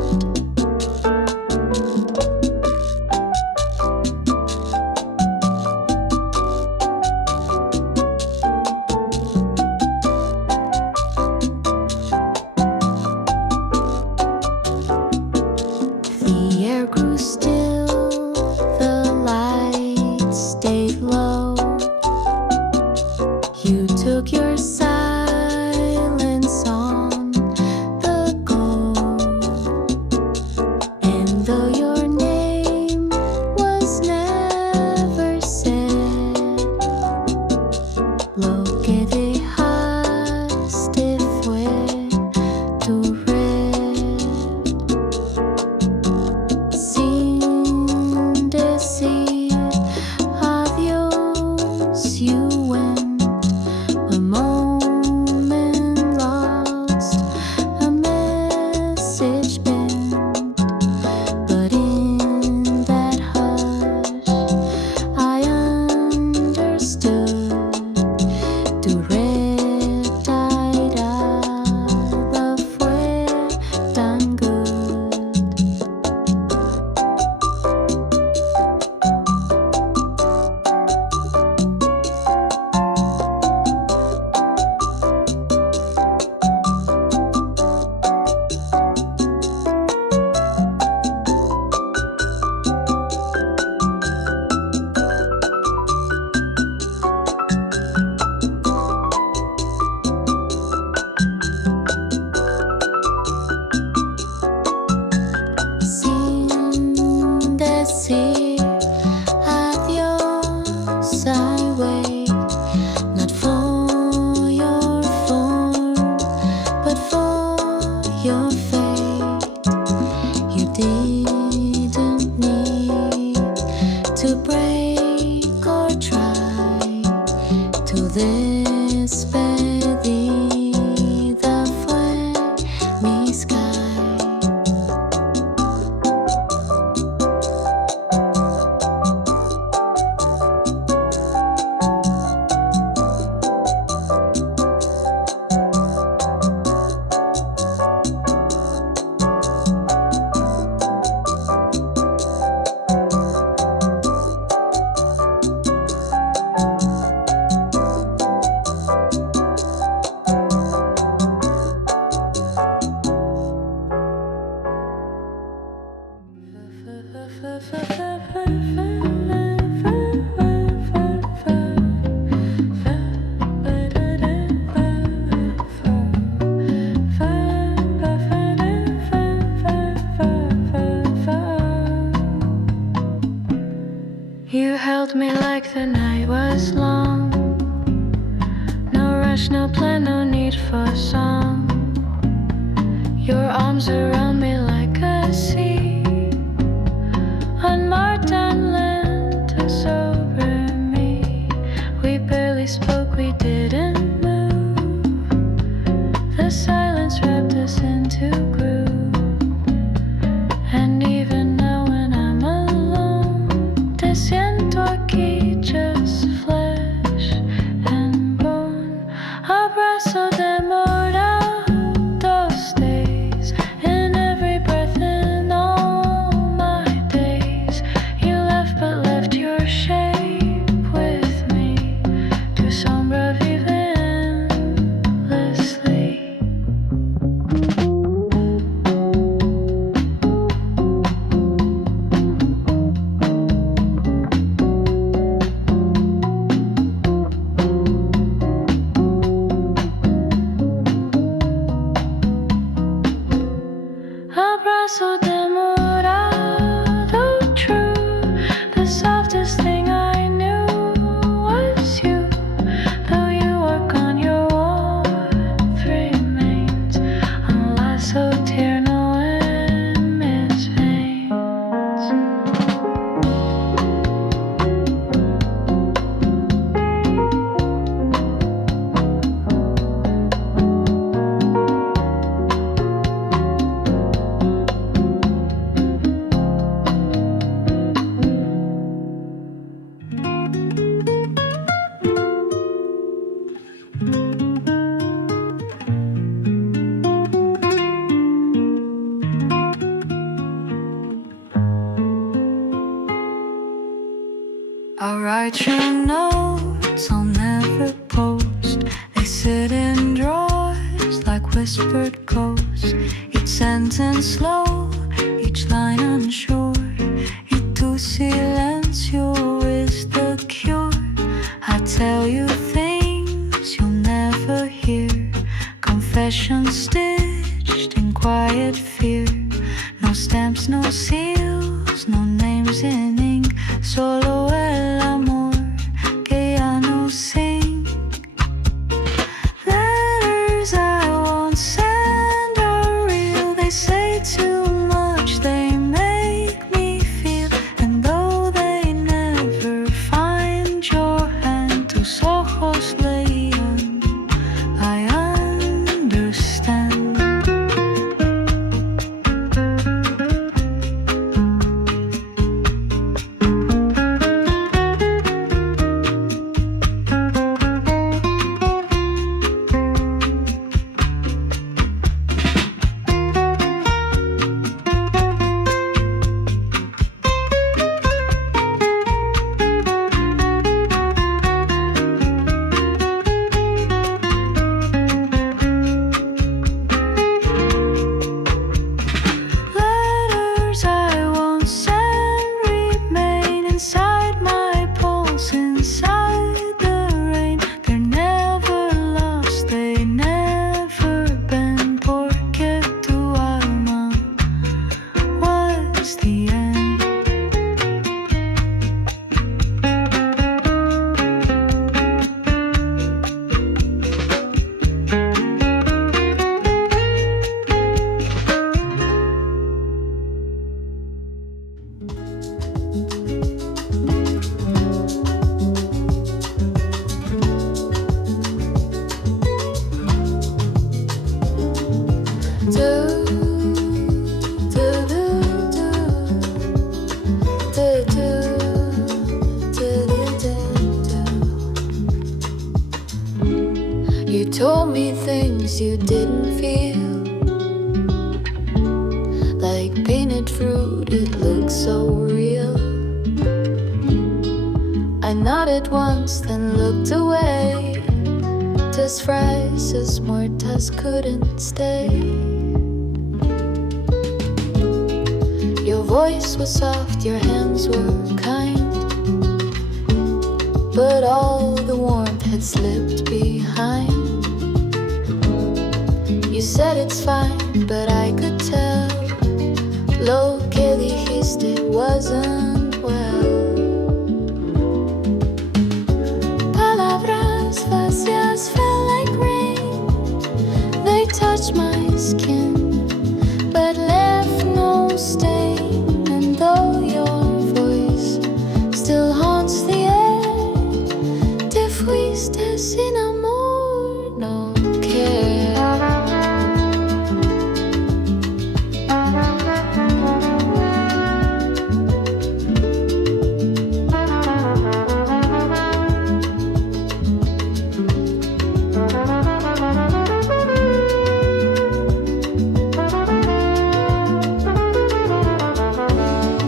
The air grew still, the lights stayed low. You took your silence on the go, and though your name was never said, lo que dejaste fue tu red. Sin decir adiós, you went, a moment lost, a message bent. But in that hush, I understood. Tu retirada fue tan good. Sin decir adiós, I wait, not for your form, but for your fate. You didn't need to break or try to despedida fue mi sky. You held me like the night was long. No rush, no plan, no need for song. Your arms around me like a sea, unmarked and land to sober me. We barely spoke, we didn't move. The silence wrapped us into groove. And even now when I'm alone, te siento aquí, just flesh and bone. Abrazo demorados days, in every breath in all my days. You left but left your shape with me, tu sombra vive endlessly. Abrazo demorado, true. The softest thing I knew was you. Though you are gone, your warmth remains. Un lazo tierno en mis veins. I'll write your notes, I'll never post. They sit in drawers like whispered ghosts. Each sentence slow, each line unsure. Y tu silencio is the cure. I tell you things you'll never hear. Confessions stitched in quiet fear. No stamps, no seals, no names in ink. Solo el amor que ya no sing. Letters I won't send are real. They say too much, they make me feel. And though they never find your hand, tus ojos leían, I understand. Letters I won't send remain inside my pulse, inside the rain. They're never lost, they never bend. Porque tu alma was the end. You told me things you didn't feel, like painted fruit, it looks so real. I nodded once, then looked away. Tus frases muertas couldn't stay. Your voice was soft, your hands were kind, but all the warmth had slipped behind. You said it's fine, but I could tell lo que dijiste wasn't well. Palabras vacías fell like rain. They touched my skin, but left no stain. And though your voice still haunts the air, te fuiste sin amor, no care.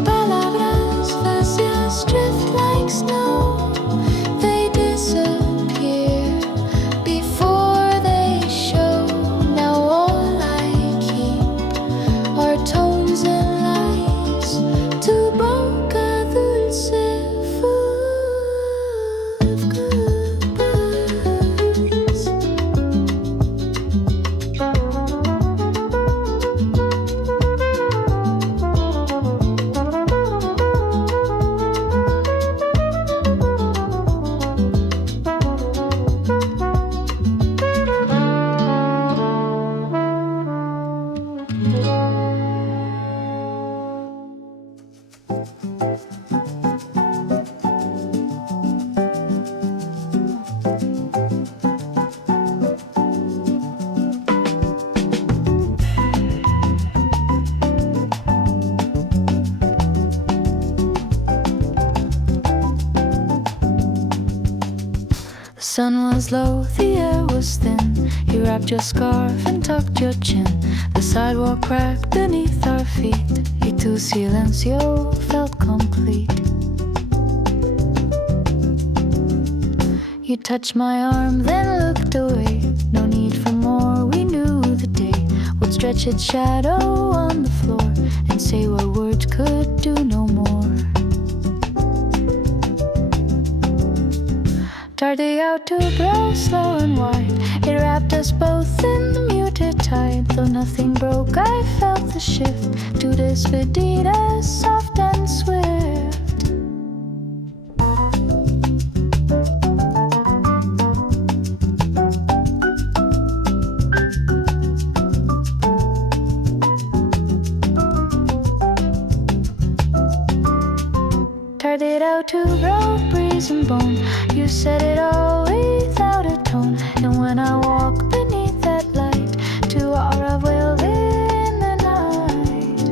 Palabras vacías drift like snow. They disappear before they show. Now all I keep are tones and lies, tu boca dulce full of goodbyes. The sun was low, the air was thin. You wrapped your scarf and tucked your chin. The sidewalk cracked beneath our feet. Y tu silencio felt complete. You touched my arm, then looked away. No need for more, we knew the day would stretch its shadow on the floor and say what words could do no more. Tardeo to grow slow and wide. It wrapped us both in the muted tide. Though nothing broke, I felt the shift to despedidas soft and swift. Tardeo to grow breeze and bone. You said it all without a tone. And when I walk beneath that light to our well in the night,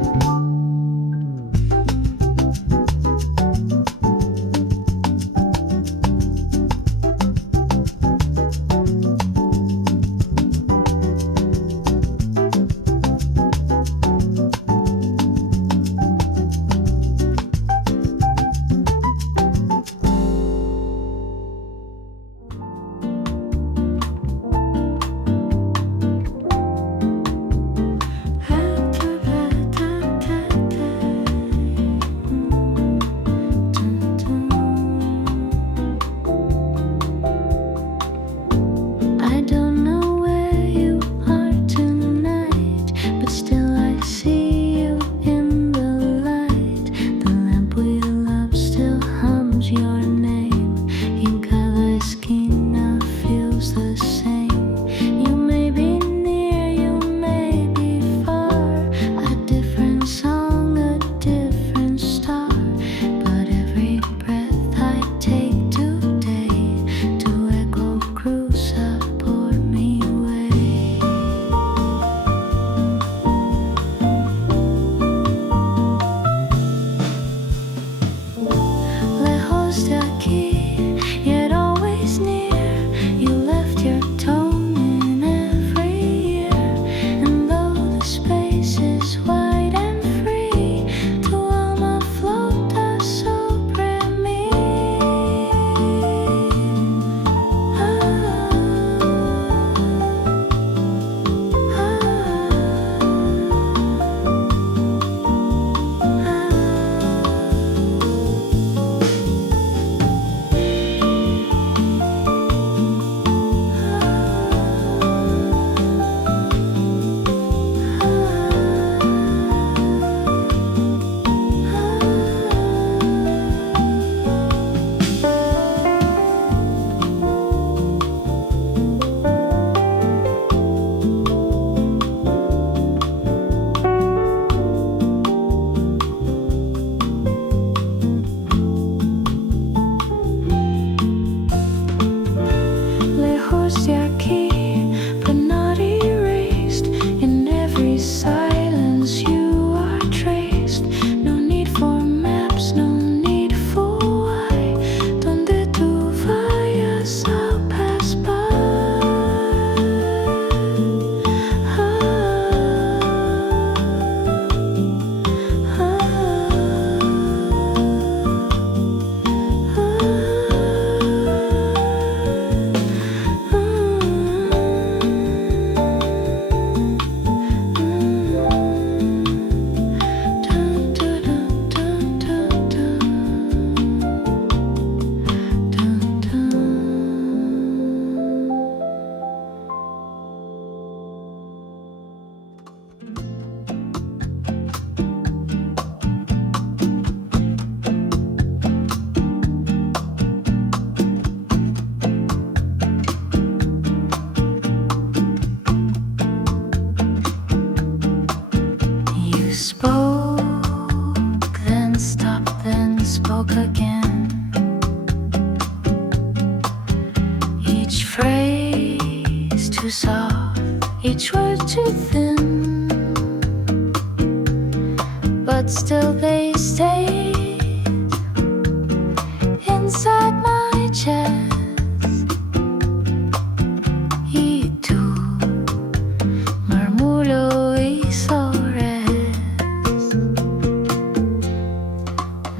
walk again. Each phrase too soft, each word too thin, but still they stay inside my chest. Y tú, murmullo hizo rest.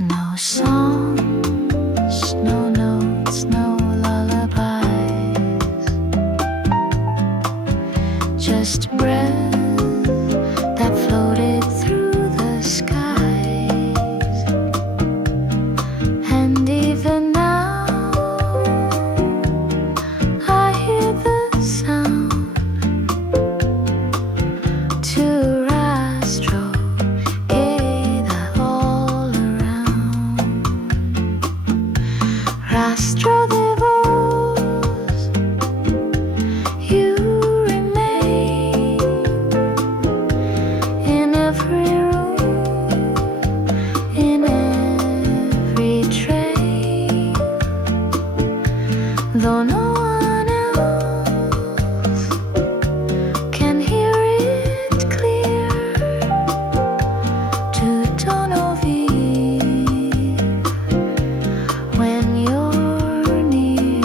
No songs, no notes, no lullabies, just breath that floated through the skies. And even now I hear the sound to rastro, queda all around. Rastro de voz, you remain in every room, in every train, though no one else can hear it clear. Tu tono vive when you're near.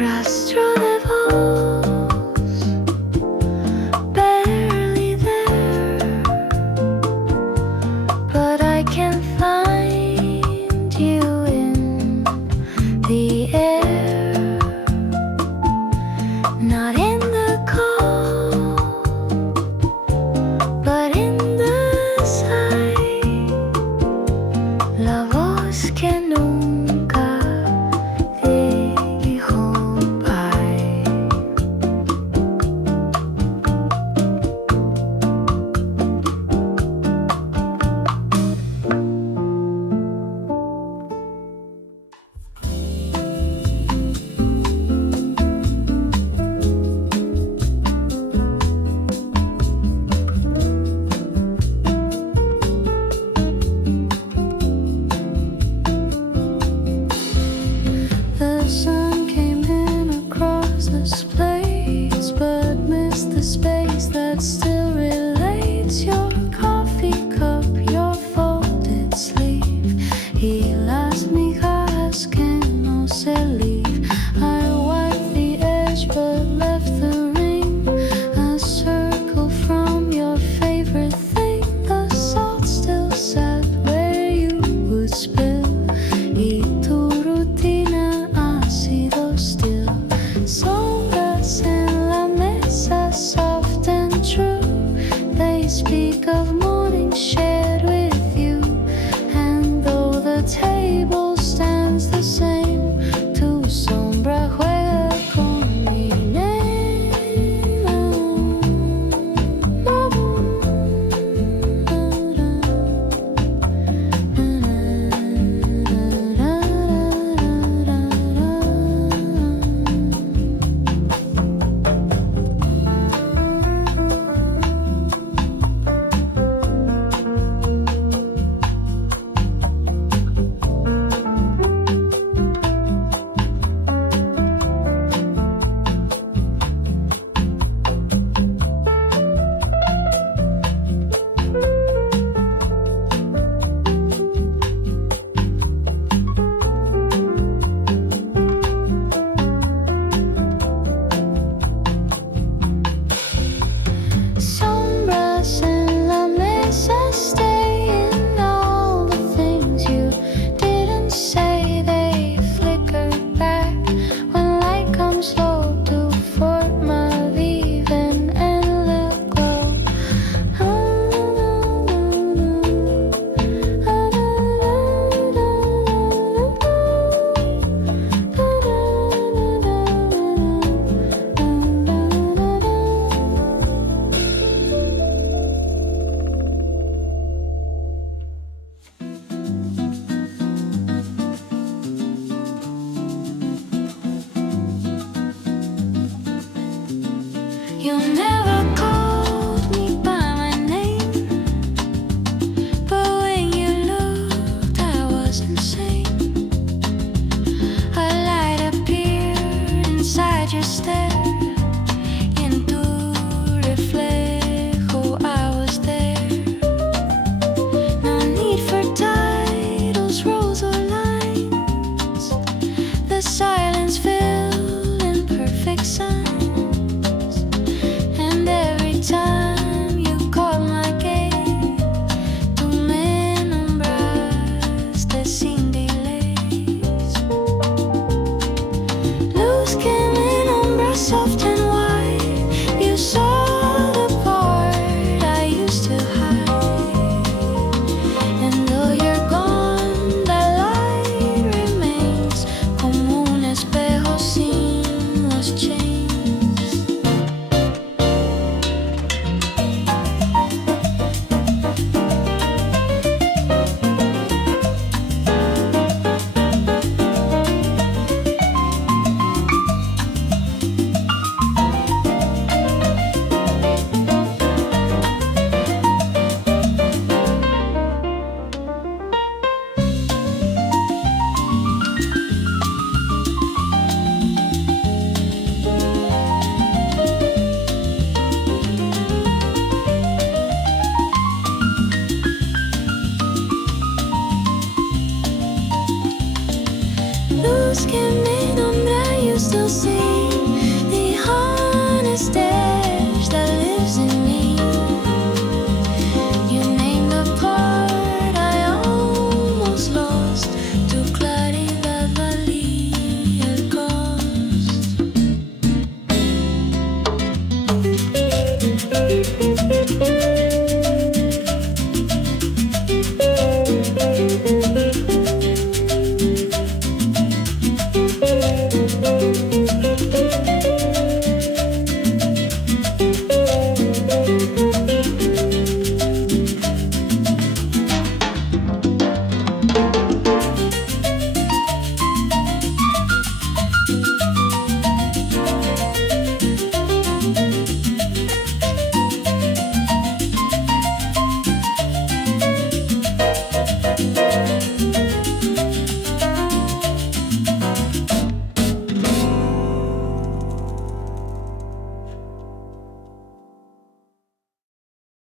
Rastro de voz, barely there, but I can find you in the air, not in the call, but in the sight. La voz que nunca dijo bye. The sun came in across this place, but missed the space that still relates. Your coffee cup, your folded sleeve, y las migajas que no se leave. I wiped the edge but left the ring, a circle from your favorite thing. The salt still sat where you would spill, y tu rutina ha sido still. Sombras en la mesa, soft and true, they speak of morning shade.